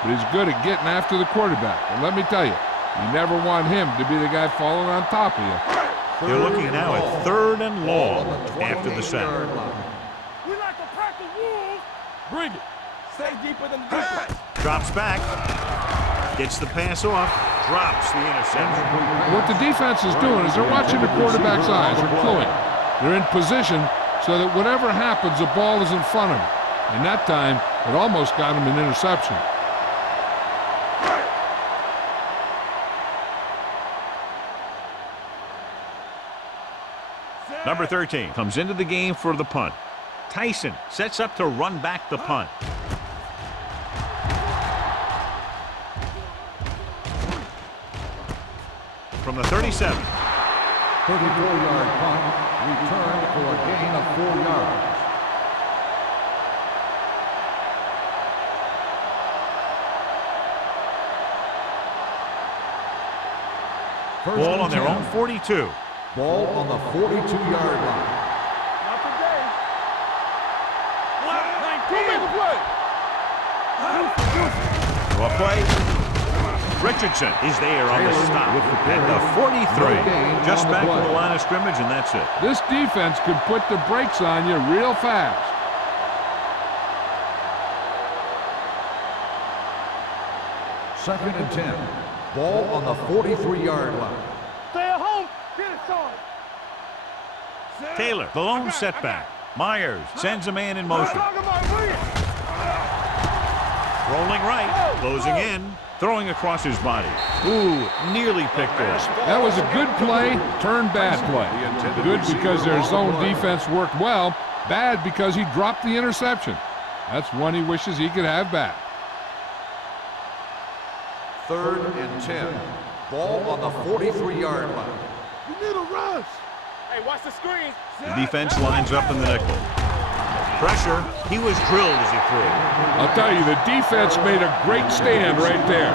but he's good at getting after the quarterback. And let me tell you, you never want him to be the guy falling on top of you. They're looking now at 3rd and long after the sack. We like to pack the wolves. Bring it. Stay deeper than the defense. Drops back. Gets the pass off. Drops the interception. What the defense is doing is they're watching the quarterback's eyes. They're cluing. They're in position so that whatever happens, the ball is in front of him. And that time, it almost got him an interception. Number 13 comes into the game for the punt. Tyson sets up to run back the punt. From the 37. 34-yard punt, returned for a gain of 4 yards. Ball on their own 42. Ball on the 42-yard line. Not today. Who made the play? To a play. Richardson is there on the stop at the 43. Just back to the line of scrimmage, and that's it. This defense could put the brakes on you real fast. Second and 10. Ball on the 43-yard line. Stay at home. Get it, son. Taylor, the lone setback. Myers sends a man in motion. Rolling right, closing in, throwing across his body. Ooh, nearly picked off. That was a good play, turned bad play. Good because their zone defense worked well, bad because he dropped the interception. That's one he wishes he could have back. Third and 10. Ball on the 43-yard line. You need a rush. Hey, watch the screen. The defense lines up in the nickel. Pressure. He was drilled as he threw. I'll tell you, the defense made a great stand right there.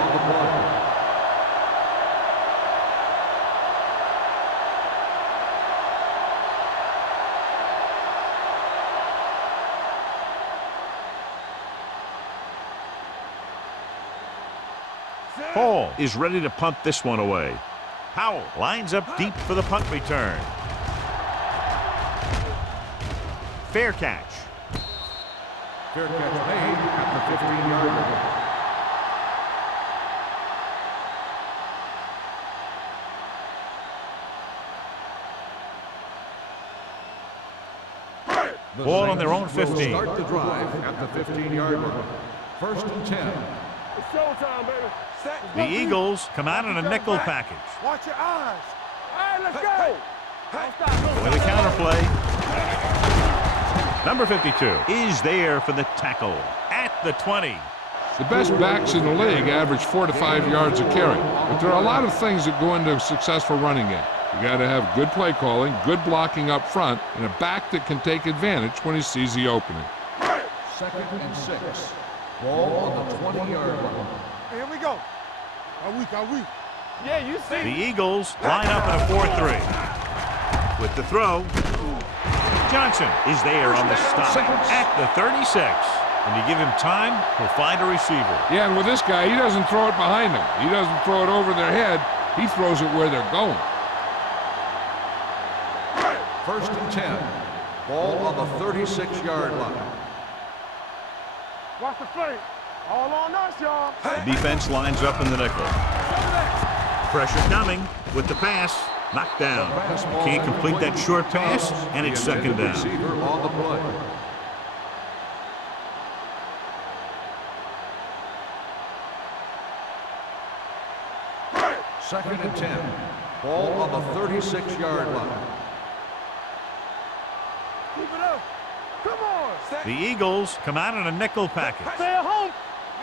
Hall is ready to punt this one away. Howell lines up deep for the punt return. Fair catch. Fair catch made at the 15-yard line. Ball on their own 15. Start the drive at the 15-yard line. First and 10. It's showtime, baby. The Eagles come out in a nickel package. Watch your eyes. All right, let's go. Don't stop. With a counterplay. Number 52 is there for the tackle at the 20. The best backs in the league average 4 to 5 yards a carry. But there are a lot of things that go into a successful running game. You got to have good play calling, good blocking up front, and a back that can take advantage when he sees the opening. Second and 6. Ball on the 20-yard line. Here we go. Are we? Yeah, you see. The Eagles line up in a 4-3. With the throw, Johnson is there on the stop at the 36. When you give him time, he'll find a receiver. Yeah, and with this guy, he doesn't throw it behind them. He doesn't throw it over their head. He throws it where they're going. First and 10. Ball on the 36-yard line. Watch the play. All on us, y'all. The defense lines up in the nickel. Pressure coming with the pass. Knocked down. Can't complete that short pass, and it's second down. Receiver on the play. Second and 10. Ball on the 36-yard line. Keep it up. Come on. The Eagles come out in a nickel package. Stay at home.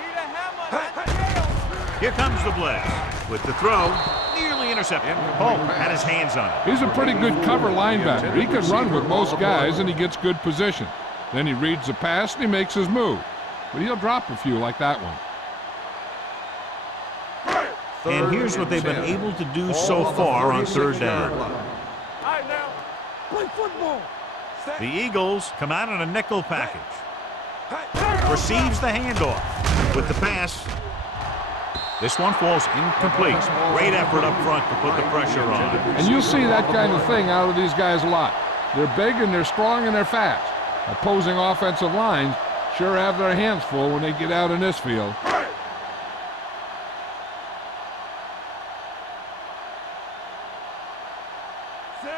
Need a hammer, not nails. Here comes the blitz. With the throw, nearly intercepted. Polk had his hands on it. He's a pretty good cover linebacker. He can run with most guys, and he gets good position. Then he reads the pass, and he makes his move. But he'll drop a few like that one. And here's what they've been able to do so far on third down. All right, now. Play football. The Eagles come out in a nickel package. Receives the handoff. With the pass. This one falls incomplete. Great effort up front to put the pressure on. And you'll see that kind of thing out of these guys a lot. They're big and they're strong and they're fast. Opposing offensive lines sure have their hands full when they get out in this field.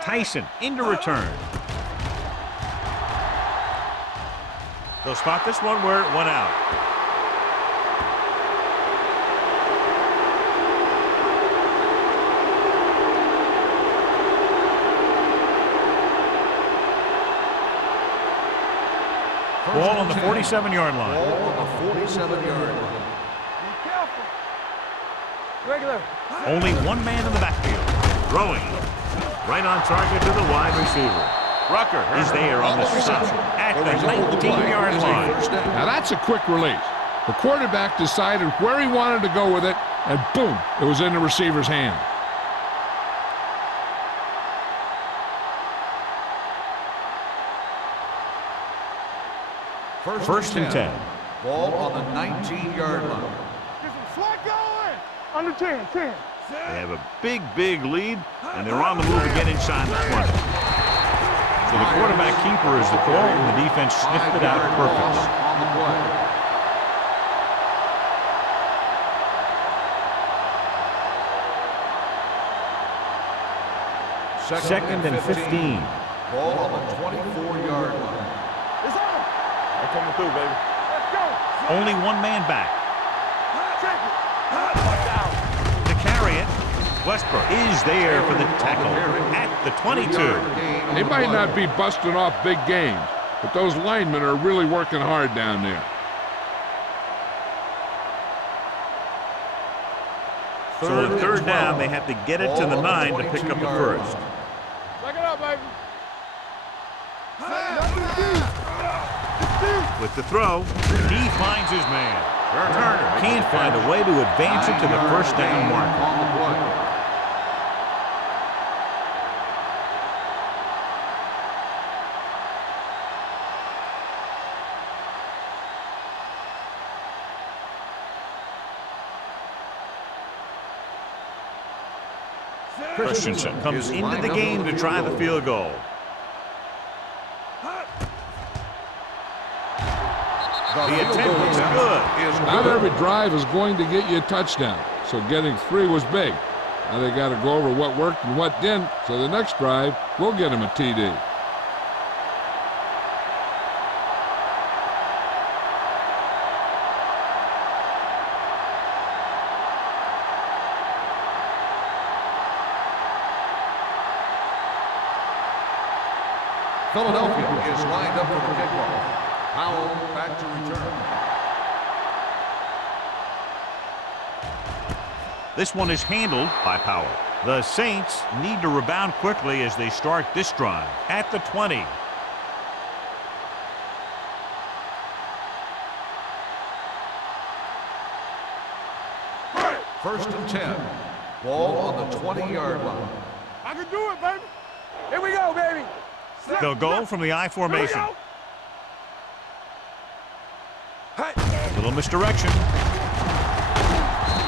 Tyson into return. They'll spot this one where it went out. Ball on the 47-yard line. Ball on the 47-yard line. Be careful. Regular. Only one man in the backfield. Throwing. Right on target to the wide receiver. Rucker is there on the stop at the 19-yard line. Now that's a quick release. The quarterback decided where he wanted to go with it, and boom, it was in the receiver's hand. First and 10. 10. Ball on the 19-yard line. Get some slack going. Under 10, 10. They have a big lead, and they're on the move again inside the 20. So the quarterback keeper is the call, and the defense sniffed it out perfect. On the play. Second and 15. Ball on the 24-yard line. It's on. I'm coming through, baby. Let's go. Only one man back. Check it. Watch out. To carry it, Westbrook is there for the tackle at the 22. They might not be busting off big games, but those linemen are really working hard down there. So on third down, they have to get it to the 9 to pick up the first. Check it out, baby. With the throw, he finds his man. Turner can't find a way to advance it to the first down marker. On the play. Christensen comes into the game to try the field goal. The attempt is good. Not every drive is going to get you a touchdown, so getting 3 was big. Now they got to go over what worked and what didn't, so the next drive will get them a TD. Philadelphia is lined up for the kickoff. Powell back to return. This one is handled by Powell. The Saints need to rebound quickly as they start this drive at the 20. First and 10. Ball on the 20-yard line. I can do it, baby. Here we go, baby. They'll go from the I formation. Little misdirection.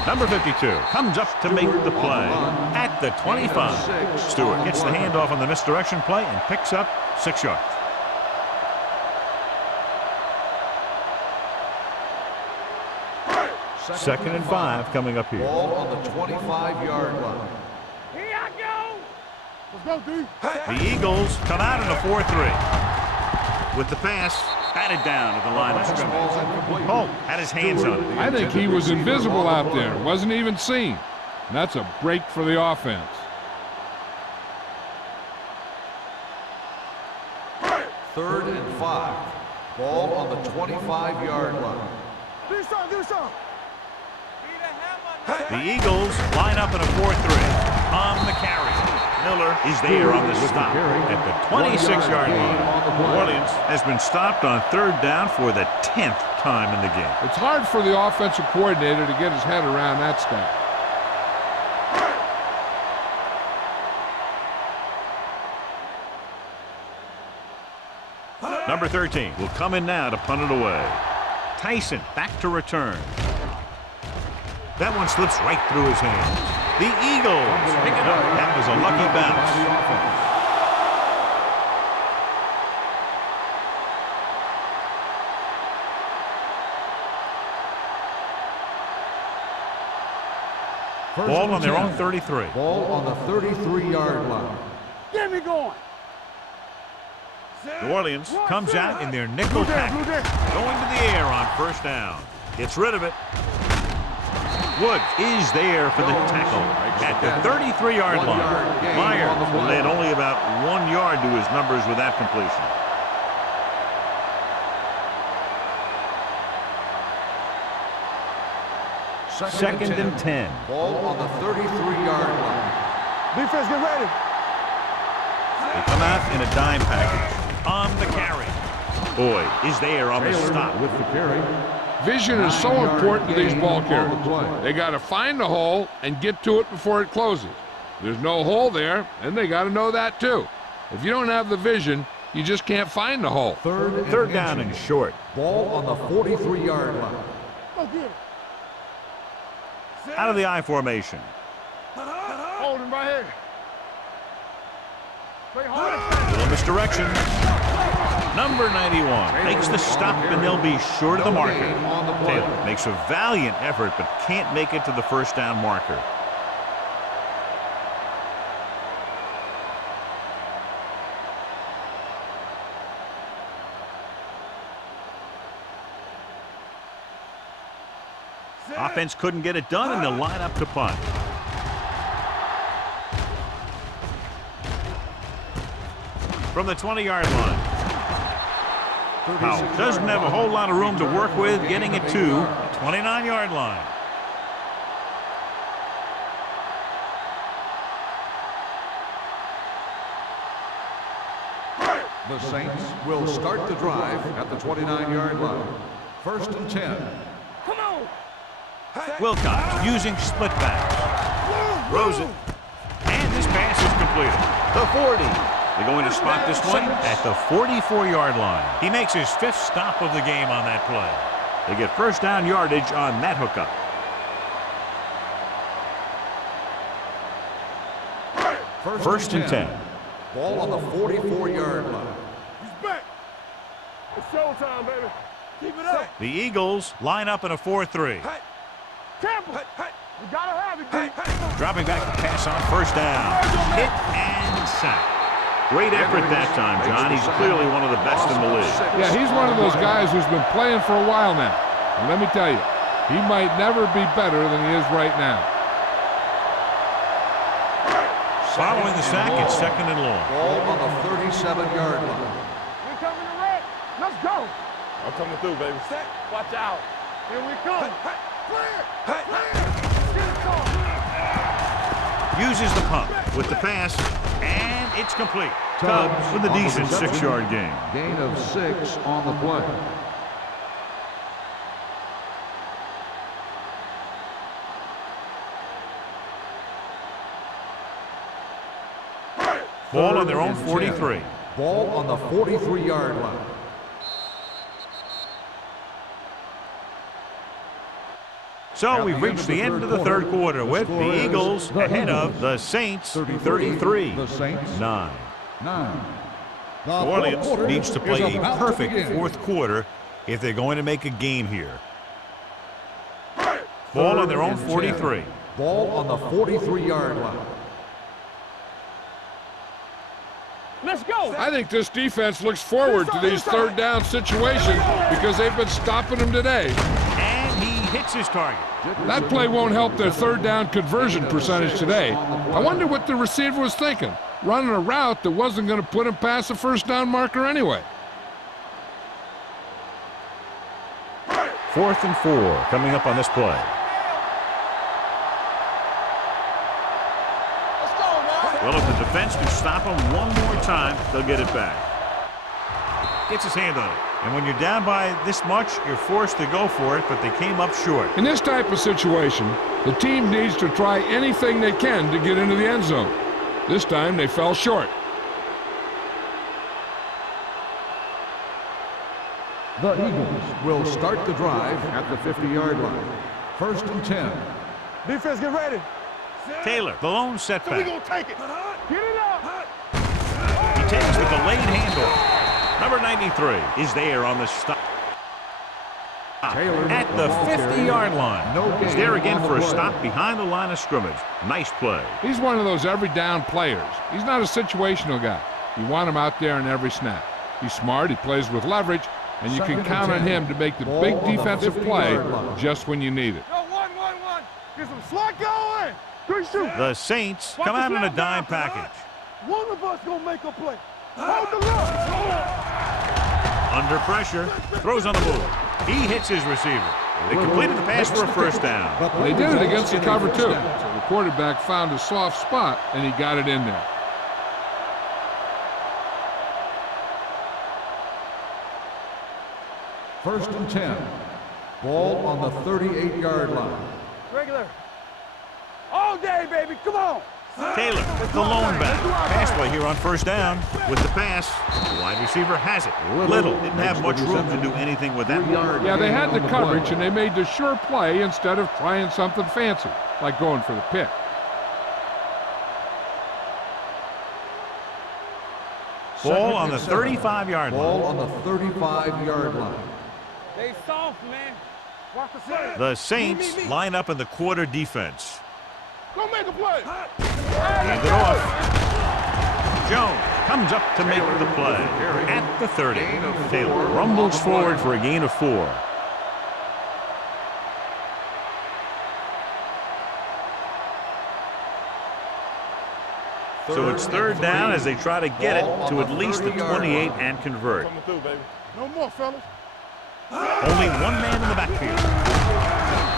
Number 52 comes up to make the play at the 25. Stewart gets the handoff on the misdirection play and picks up 6 yards. Second and 5 coming up here. Ball on the 25-yard line. Here I go. Let's go, D. The Eagles come out in a 4-3. With the pass, batted down at the line of scrimmage. Polk had his hands on it. I think he was invisible out there, wasn't even seen. And that's a break for the offense. 3rd and 5. Ball on the 25-yard line. Do something. The Eagles line up in a 4-3. On the carry, Miller is there on the stop at the 26-yard line. New Orleans has been stopped on 3rd down for the 10th time in the game. It's hard for the offensive coordinator to get his head around that stat. Number 13 will come in now to punt it away. Tyson back to return. That one slips right through his hands. The Eagles pick it up. That was a lucky bounce. Ball on their own 33. Ball on the 33-yard line. Get me going. New Orleans comes out in their nickel package, going to the air on 1st down. Gets rid of it. Woods is there for the tackle at the 33-yard line. Myers will add only about 1 yard to his numbers with that completion. Second and 10. Ball on the 33-yard line. Defense, get ready. They come out in a dime package. On the carry. Boyd is there on the stop. With the carry. Vision is so important to these ball carriers. They got to find the hole and get to it before it closes. There's no hole there, and they got to know that too. If you don't have the vision, you just can't find the hole. Third down and short. Ball on the 43-yard line. Go get it. Out of the I formation. Hold him right here. Play hard. Little misdirection. Number 91 makes the stop, and they'll be short of the marker. Taylor makes a valiant effort, but can't make it to the 1st down marker. Offense couldn't get it done, and they'll line up to punt. From the 20-yard line. Powell doesn't have a whole lot of room to work with, getting it to the 29-yard line. The Saints will start the drive at the 29-yard line. 1st and 10. Come on. Wilcox using split backs. Throws it. And this pass is completed. The 40. They're going to spot this one at the 44-yard line. He makes his 5th stop of the game on that play. They get 1st down yardage on that hookup. First and 10. Ball on the 44-yard line. He's back. It's showtime, baby. Keep it up. The Eagles line up in a 4-3. Campbell. You gotta have it, D. Dropping back to pass on 1st down. Hit and sack. Great effort that time, John. He's clearly one of the best in the league. Yeah, he's one of those guys who's been playing for a while now. And let me tell you, he might never be better than he is right now. Following the sack, it's 2nd and long. Ball on the 37-yard line. We're coming to red. Let's go. I'm coming through, baby. Set. Watch out. Here we come. Clear. Get it going. Uses the pump with the pass, and it's complete. Tubbs with a decent 6-yard gain. Gain of 6 on the play. Ball on their own 43. Ball on the 43-yard line. So we've reached the end of the 3rd quarter with the Eagles ahead of the Saints 33. The Saints 9. 9. New Orleans needs to play a perfect 4th quarter if they're going to make a game here. Ball on their own 43. Ball on the 43-yard line. Let's go. I think this defense looks forward to these 3rd down situations because they've been stopping them today. And he hits his target. That play won't help their 3rd down conversion percentage today. I wonder what the receiver was thinking, running a route that wasn't going to put him past the 1st down marker anyway. 4th and 4 coming up on this play. Well, if the defense can stop him one more time, they'll get it back. Gets his hand on it. And when you're down by this much, you're forced to go for it, but they came up short. In this type of situation, the team needs to try anything they can to get into the end zone. This time, they fell short. The Eagles will start the drive at the 50-yard line. 1st and 10. Defense, get ready. Taylor, the lone We setback. gonna take it. Get it up. He takes the delayed handoff. Number 93 is there on the stop. Taylor At the 50-yard line. No He's gain there again on the for a play. stop behind the line of scrimmage. Nice play. He's one of those every down players. He's not a situational guy. You want him out there in every snap. He's smart, he plays with leverage, and you can 2nd and count on 10. him to make the Ball big on the defensive 50-yard play line. just when you need it. Yo, one. Get some slot going. 3 shoot. The Saints come out in a dime package. One of us gonna make a play. Hold the look. Under pressure, throws on the move. He hits his receiver. They completed the pass for a first down. They did it against the cover, too. The quarterback found a soft spot, and he got it in there. First and 10. Ball on the 38-yard line. Regular. All day, baby. Come on. Taylor, the lone back. Pass play here on first down. With the pass, the wide receiver has it. Little didn't have much room to do anything with that. Yeah, they had the coverage, and they made the sure play instead of trying something fancy, like going for the pick. Ball on the 35-yard line. Ball on the 35-yard line. They soft, man. Walk the side. The Saints line up in the quarter defense. Go make a play. Hand it off. Jones comes up to make the play. At the 30. Taylor rumbles forward for a gain of 4. So it's third down as they try to get it to at least the 28 and convert. Coming through, baby. No more, fellas. Only one man in the backfield.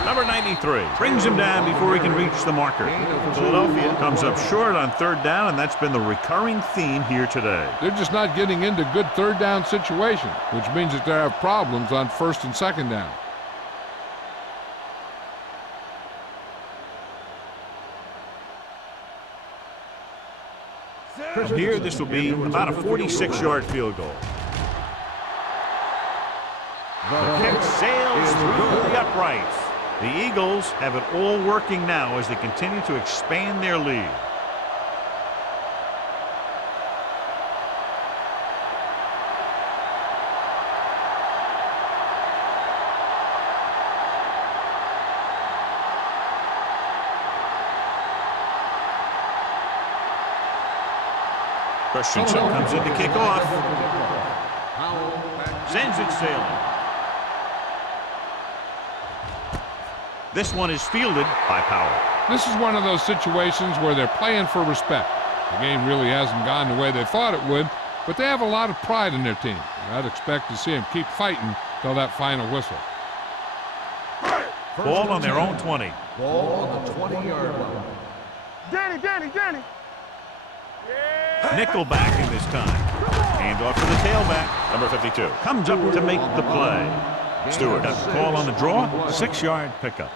Number 93 brings him down before he can reach the marker. Philadelphia comes up short on third down, and that's been the recurring theme here today. They're just not getting into good third down situations, which means that they have problems on first and second down. From here, this will be about a 46-yard field goal. The kick sails through the uprights. The Eagles have it all working now as they continue to expand their lead. Christensen comes in to kick off. Sends it sailing. This one is fielded by Powell. This is one of those situations where they're playing for respect. The game really hasn't gone the way they thought it would, but they have a lot of pride in their team. I'd expect to see them keep fighting till that final whistle. Ball on their own 20. Ball on the 20-yard line. Danny. Nickel back in this time. Hand off to the tailback. Number 52 comes up to make the play. Stewart got the call on the draw. 6-yard pickup.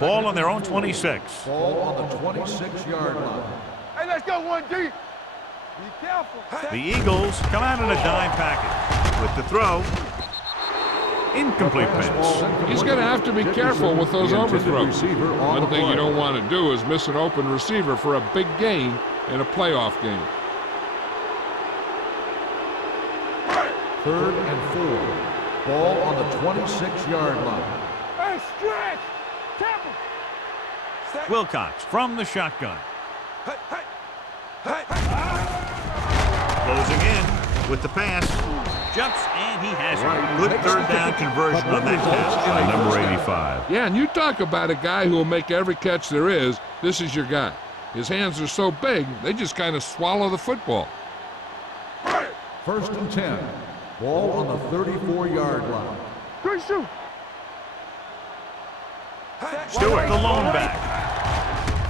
Ball on their own 26. Ball on the 26-yard line. Hey, let's go one deep. Be careful. The Eagles come out in a dime package. With the throw, incomplete pass. He's going to have to be careful with those overthrows. One thing you don't want to do is miss an open receiver for a big gain in a playoff game. 3rd and 4. Ball on the 26-yard line. Hey, stretch. Tap him. Wilcox from the shotgun. Closing in with the pass. Jumps, and he has a good third down conversion on that pass by number 85. Yeah, and you talk about a guy who will make every catch there is. This is your guy. His hands are so big, they just kind of swallow the football. First and 10. Ball on the 34-yard line. Good shoot. Stewart, the lone back.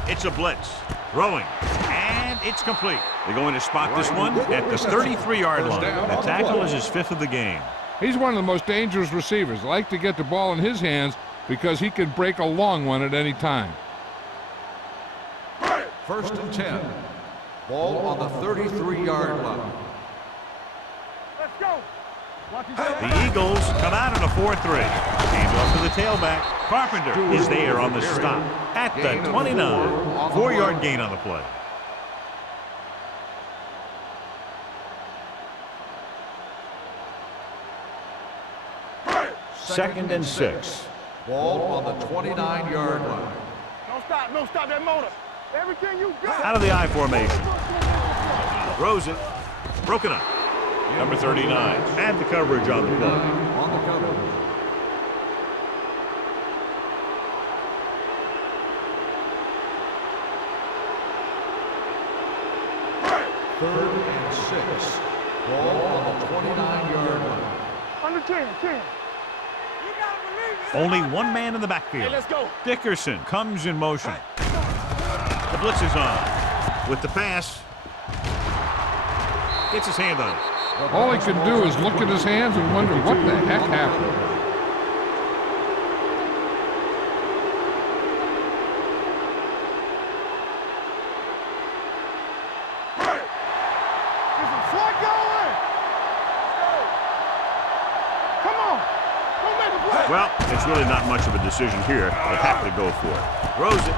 It's a blitz. Throwing. And it's complete. They're going to spot this one at the 33-yard line. The tackle is his 5th of the game. He's one of the most dangerous receivers. I like to get the ball in his hands because he can break a long one at any time. First and 10. Ball on the 33-yard line. Let's go. The Eagles come out in a 4-3. Hand off to the tailback. Carpenter is there on the stop at the 29. 4-yard gain on the play. Second and 6. Ball on the 29-yard line. Don't stop that motor. Everything you got. Out of the I formation. Throws it. Broken up. Number 39. And the coverage on the play. On the coverage. Third and 6. Ball on the 29-yard line. Under 10. Only one man in the backfield. Hey, let's go. Dickerson comes in motion. The blitz is on. With the pass. Gets his hand on it. All he can do is look at his hands and wonder what the heck happened. There's a flight going. Come on. Don't make a play. Well, it's really not much of a decision here. They have to go for it. Throws it.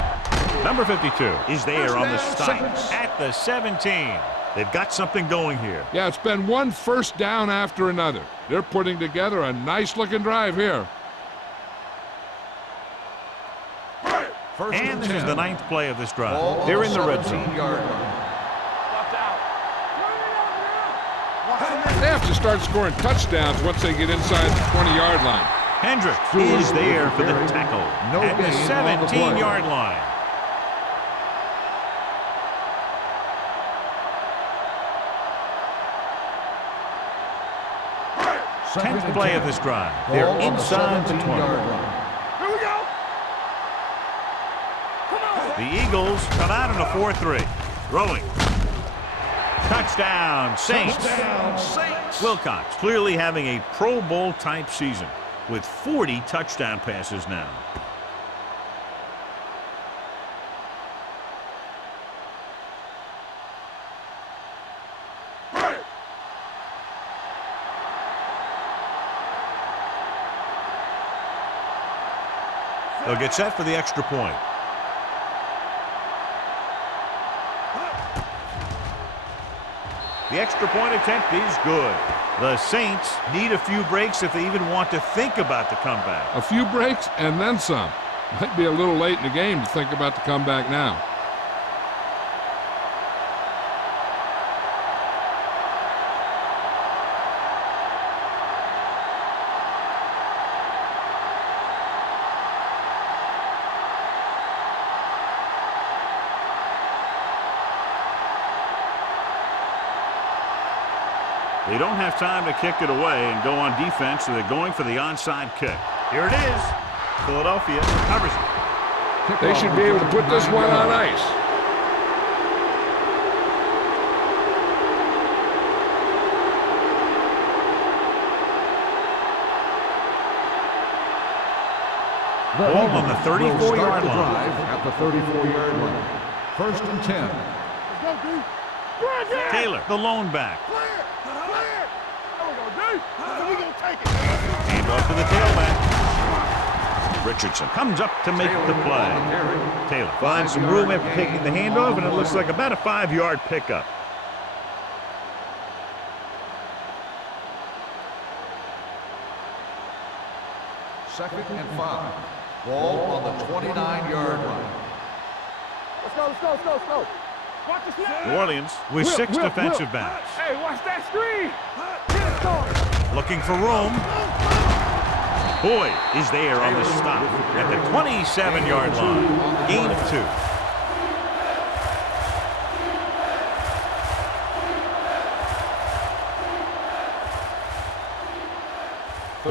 Number 52 is there on the stop at the 17. They've got something going here. Yeah, it's been one first down after another. They're putting together a nice-looking drive here. And this is the 9th play of this drive. They're in the red zone. They have to start scoring touchdowns once they get inside the 20-yard line. Hendricks is there for the tackle at the 17-yard line. 10th play of this drive. They're inside the 20. Here we go. Come on. The Eagles come out in a 4-3. Throwing. Touchdown, Saints. Wilcox clearly having a Pro Bowl type season with 40 touchdown passes now. They'll get set for the extra point. The extra point attempt is good. The Saints need a few breaks if they even want to think about the comeback. A few breaks and then some. Might be a little late in the game to think about the comeback now. They don't have time to kick it away and go on defense, so they're going for the onside kick. Here it is. Philadelphia covers it. They should be able to put this one on ice. Ball on the 34-yard line. At the 34-yard line. First and 10. Let's go, D. Run, yeah. Taylor, the lone back. Clear. There we go, D. So we gonna take it. Hand off to the tailback. Richardson comes up to make the play. Taylor finds some room after taking the handoff, and it looks like about a 5-yard pickup. Second and 5. Ball on the 29-yard line. Let's go. Watch the snap. New Orleans with 6 defensive backs. Hey, watch that screen. Get it going. Looking for room. Boyd is there on the stop at the 27-yard line. Gain of 2.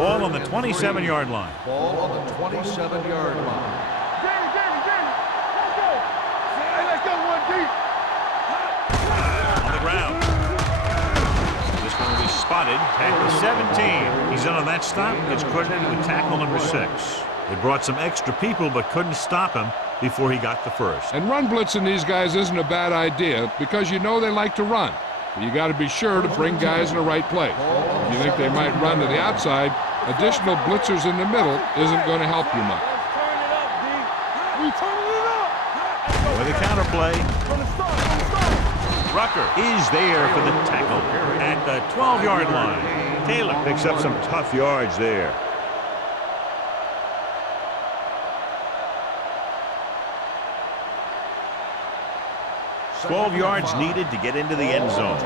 Ball on the 27-yard line. Ball on the 27-yard line. Danny. Let's go. Hey, let's go one deep. On the ground. This one will be spotted at the 17. He's in on that stop. Gets credited with tackle number 6. They brought some extra people but couldn't stop him before he got the first. And run blitzing these guys isn't a bad idea because you know they like to run. But you got to be sure to bring guys in the right place. If you think they might run to the outside, additional blitzers in the middle isn't going to help you much. Let's turn it up, D. We turning it up. With a counter play, From the start. Rucker is there for the tackle at the 12-yard line. Taylor picks up some tough yards there. Twelve yards needed to get into the end zone.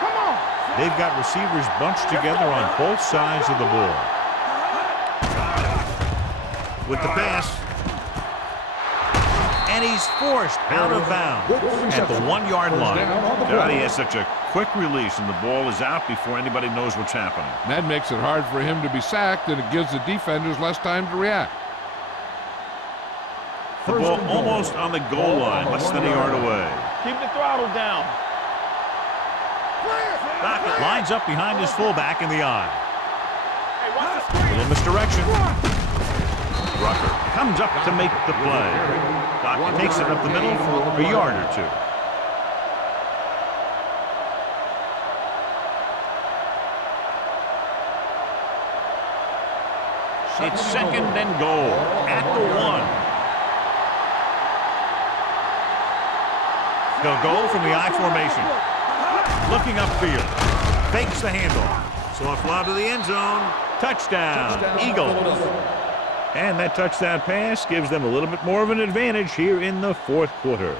Come on. They've got receivers bunched together on both sides of the ball. With the pass. And he's forced out of bounds at the 1-yard line. God, he has such a quick release, and the ball is out before anybody knows what's happening. And that makes it hard for him to be sacked, and it gives the defenders less time to react. The ball almost on the goal line, less than a yard away. Keep the throttle down. Dockett lines up behind his fullback in the eye. Hey, watch the A screen. little misdirection. Rucker comes up to make the play. Dockett takes it up the middle for a yard or 2. It's second and goal at the 1. They'll go from the I formation. Looking upfield. Fakes the handoff. Soft lob to the end zone. Touchdown, Eagles. And that touchdown pass gives them a little bit more of an advantage here in the 4th quarter.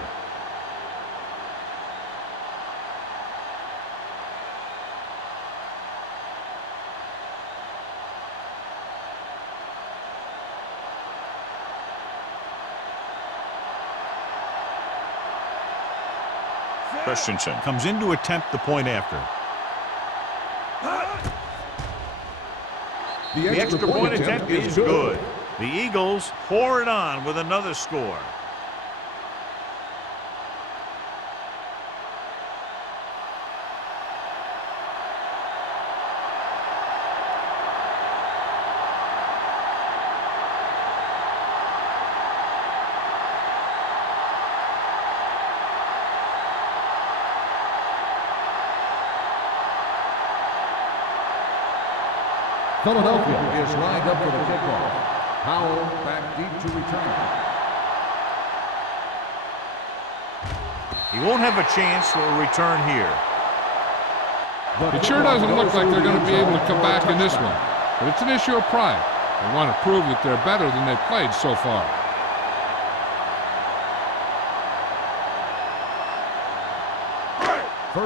Christensen comes in to attempt the point after. The extra point attempt is good. The Eagles pour it on with another score. Philadelphia is lined up for the kickoff. Powell back deep to return. He won't have a chance for a return here. It sure doesn't look like they're going to be able to come back in this one. But it's an issue of pride. They want to prove that they're better than they've played so far.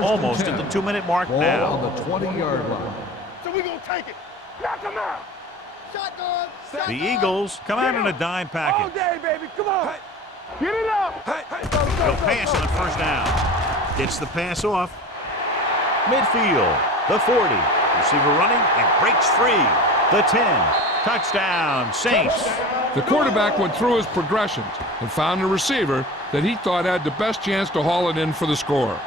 Almost at the 2-minute mark now. Ball on the 20-yard line. So we gonna take it. Knock him out. Shotgun. The Eagles come out in a dime All package. day, baby. Come on. Get it up. They'll pass on first down. Gets the pass off. Midfield. The 40. Receiver running and breaks free. The 10. Touchdown, Saints. The quarterback went through his progressions and found a receiver that he thought had the best chance to haul it in for the score.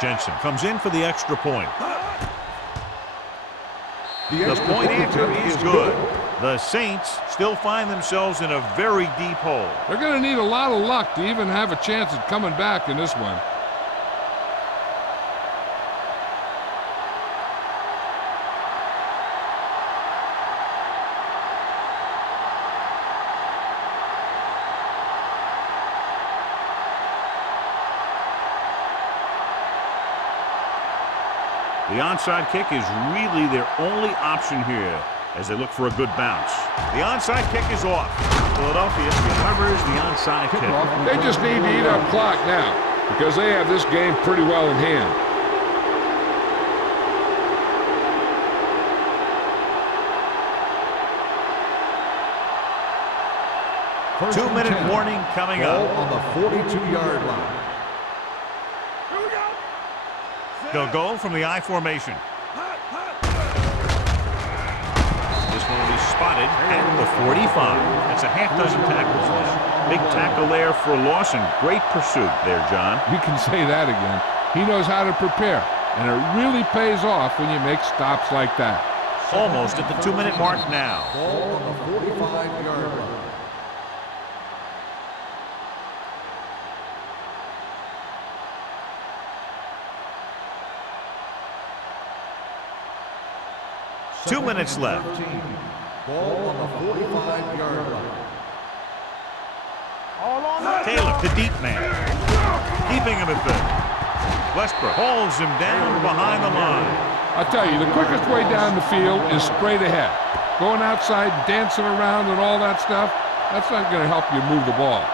Jensen comes in for the extra point. The point after is good. The Saints still find themselves in a very deep hole. They're going to need a lot of luck to even have a chance at coming back in this one. The onside kick is really their only option here as they look for a good bounce. The onside kick is off. Philadelphia recovers the onside kick. They just need to eat up clock now because they have this game pretty well in hand. First and 2-minute 10. warning coming Ball up. on the 42-yard line. Here we go. They'll go from the I formation. This one will be spotted at the 45. That's a half dozen tackles there. Big tackle there for a loss and great pursuit there, John. You can say that again. He knows how to prepare, and it really pays off when you make stops like that. Almost at the 2-minute mark now. Ball on the 45-yard line. Two minutes left. 13. Ball on the 45-yard line. All on that. Taylor, the deep man. Keeping him at third. Westbrook holds him down behind the line. I'll tell you, the quickest way down the field is straight ahead. Going outside, dancing around and all that stuff, that's not going to help you move the ball.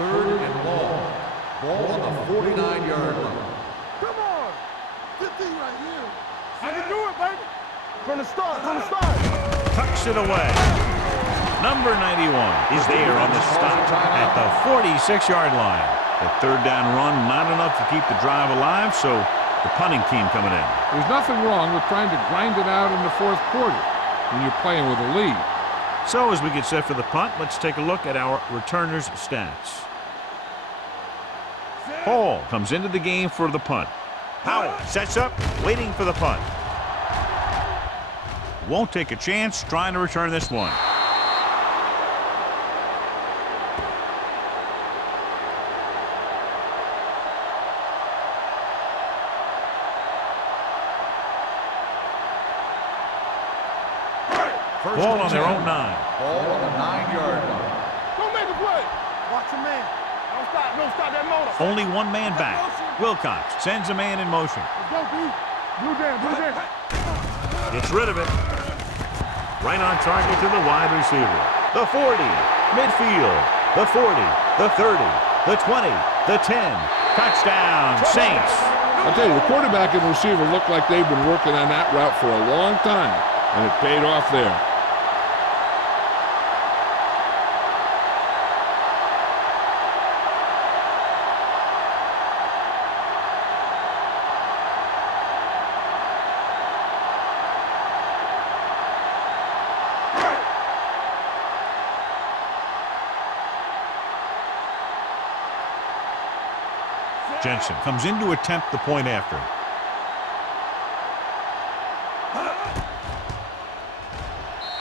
Third and long. Ball on the 49-yard line. Come on. 15 right here. I can do it, baby. From the start, from the start. Tucks it away. Number 91 is there on the stop at the 46-yard line. The third down run, not enough to keep the drive alive, so the punting team coming in. There's nothing wrong with trying to grind it out in the fourth quarter when you're playing with a lead. So as we get set for the punt, let's take a look at our returners' stats. Hall comes into the game for the punt. Howell sets up, waiting for the punt. Won't take a chance trying to return this one. Ball on their own 9. Ball on the 9-yard line. Don't make a play. Watch your man. Don't stop that motor. Only one man back. Wilcox sends a man in motion. Let's go, B. Blue down, blue down. Gets rid of it. Right on target to the wide receiver. The 40, midfield, the 40, the 30, the 20, the 10. Touchdown, Saints. I'll tell you, the quarterback and receiver look like they've been working on that route for a long time, and it paid off there. Jensen comes in to attempt the point after.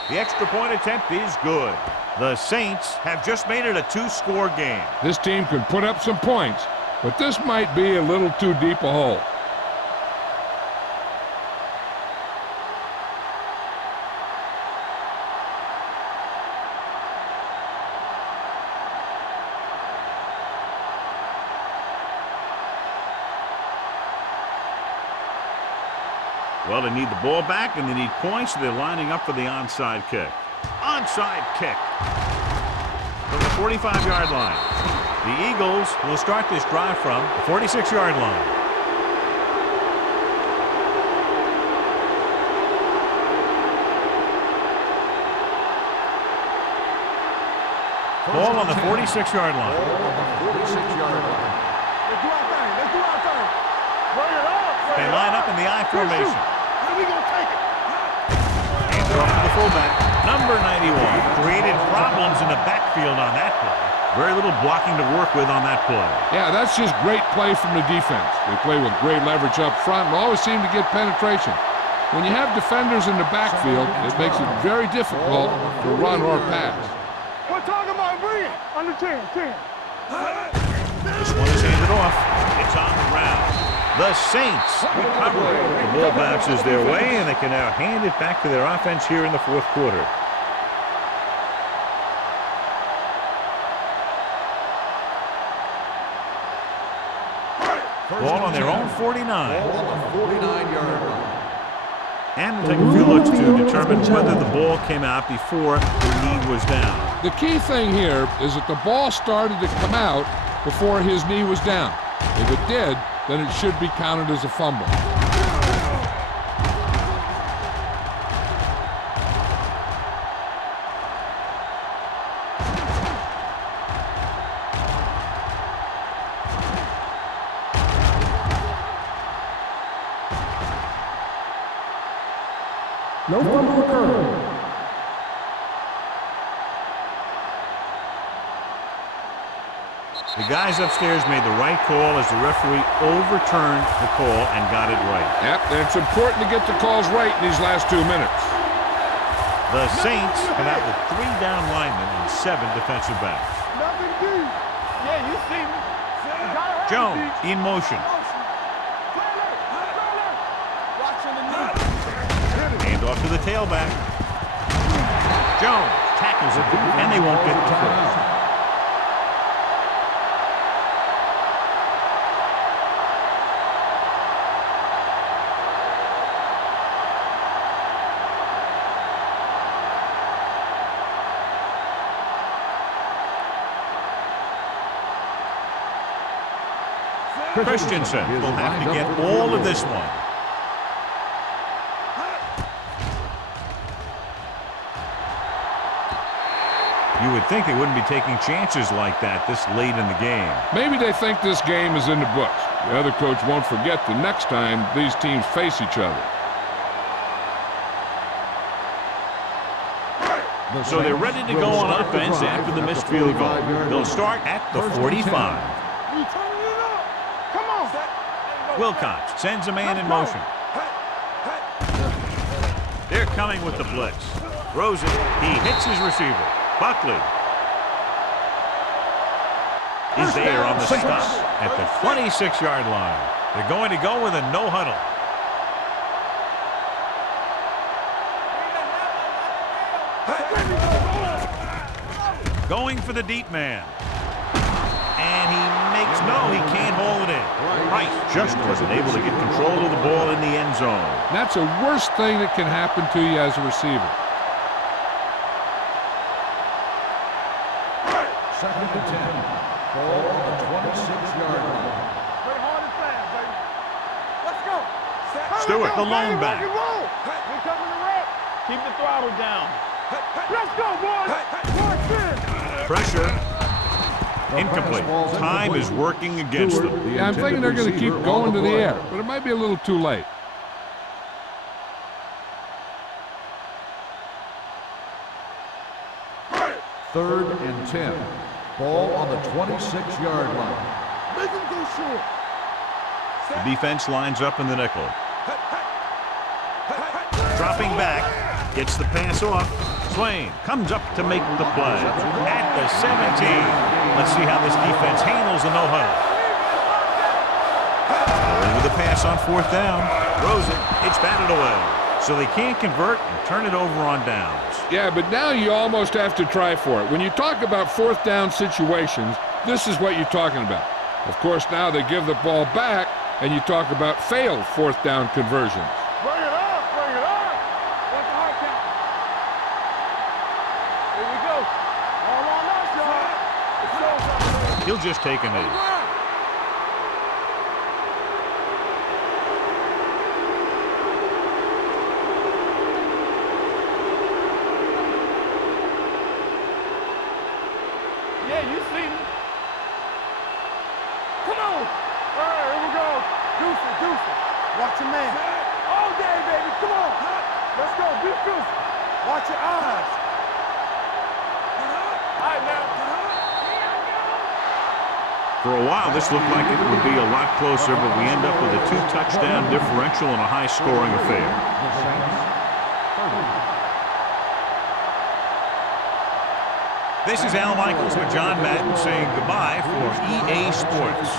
The extra point attempt is good. The Saints have just made it a 2-score game. This team can put up some points, but this might be a little too deep a hole. Well, they need the ball back, and they need points, so they're lining up for the onside kick. Onside kick from the 45-yard line. The Eagles will start this drive from the 46-yard line. Ball on the 46-yard line. Ball on the 46-yard line. Let's do our thing. Let's do our thing. Bring it up. They line up in the I formation. How we gonna take it? Hands off to the fullback. Number 91 created problems in the backfield on that play. Very little blocking to work with on that play. Yeah, that's just great play from the defense. They play with great leverage up front and always seem to get penetration. When you have defenders in the backfield, it makes it very difficult to run or pass. We're talking about bring it. Under 10, 10. This one is handed off. It's on the ground. The Saints recover. The ball bounces their way, and they can now hand it back to their offense here in the fourth quarter. Ball on their own 49. Ball on the 49-yard line. And we'll take a few looks to determine whether the ball came out before the knee was down. The key thing here is that the ball started to come out before his knee was down. If it did, then it should be counted as a fumble. No fumble occurred. The guys upstairs made the right call as the referee overturned the call and got it right. Yep, and it's important to get the calls right in these last 2 minutes. The Saints come out with 3 down linemen and 7 defensive backs. Nothing deep. Yeah, you see me. Jones in motion. Watching the knee. Hand off to the tailback. Jones tackles it, and they won't get the first. Christensen will have to get all of this one. You would think they wouldn't be taking chances like that this late in the game. Maybe they think this game is in the books. The other coach won't forget the next time these teams face each other. So they're ready to go on offense after the missed field goal. They'll start at the 45. Wilcox sends a man in motion. They're coming with the blitz. Rosen, he hits his receiver. Buckley is there on the stop at the 26-yard line. They're going to go with a no huddle. Going for the deep man. And he makes no, he can't hold it in. Price just wasn't able to get control of the ball in the end zone. That's the worst thing that can happen to you as a receiver. Second and 10. Ball on the 26-yard line. Play hard and fast, baby. Let's go. Stewart, the lone back. We coming to wreck. Keep the throttle down. Let's go, boys. Pressure. Incomplete. Time is working against them. Yeah, I'm thinking they're going to keep going to the air, but it might be a little too late. Third and 10. Ball on the 26-yard line. Make him go short. The defense lines up in the nickel. Dropping back. Gets the pass off. Swain comes up to make the play. At the 17. Let's see how this defense handles the no-huddle. Going with the pass on 4th down. Rosen, it's batted away. So they can't convert and turn it over on downs. Yeah, but now you almost have to try for it. When you talk about 4th down situations, this is what you're talking about. Of course, now they give the ball back, and you talk about failed 4th down conversions. Bring it up, bring it up. What's the hard count? Here we go. All on us, y'all. It's over. He'll just take a knee. Yeah, you see me. Come on. All right, here we go. Deuce it. Watch your man. All day, baby. Come on. Let's go. Be deuce. Watch your eyes. All right, now. For a while, this looked like it would be a lot closer, but we end up with a 2-touchdown differential and a high-scoring affair. The Saints. 30. This is Al Michaels with John Madden saying goodbye for EA Sports.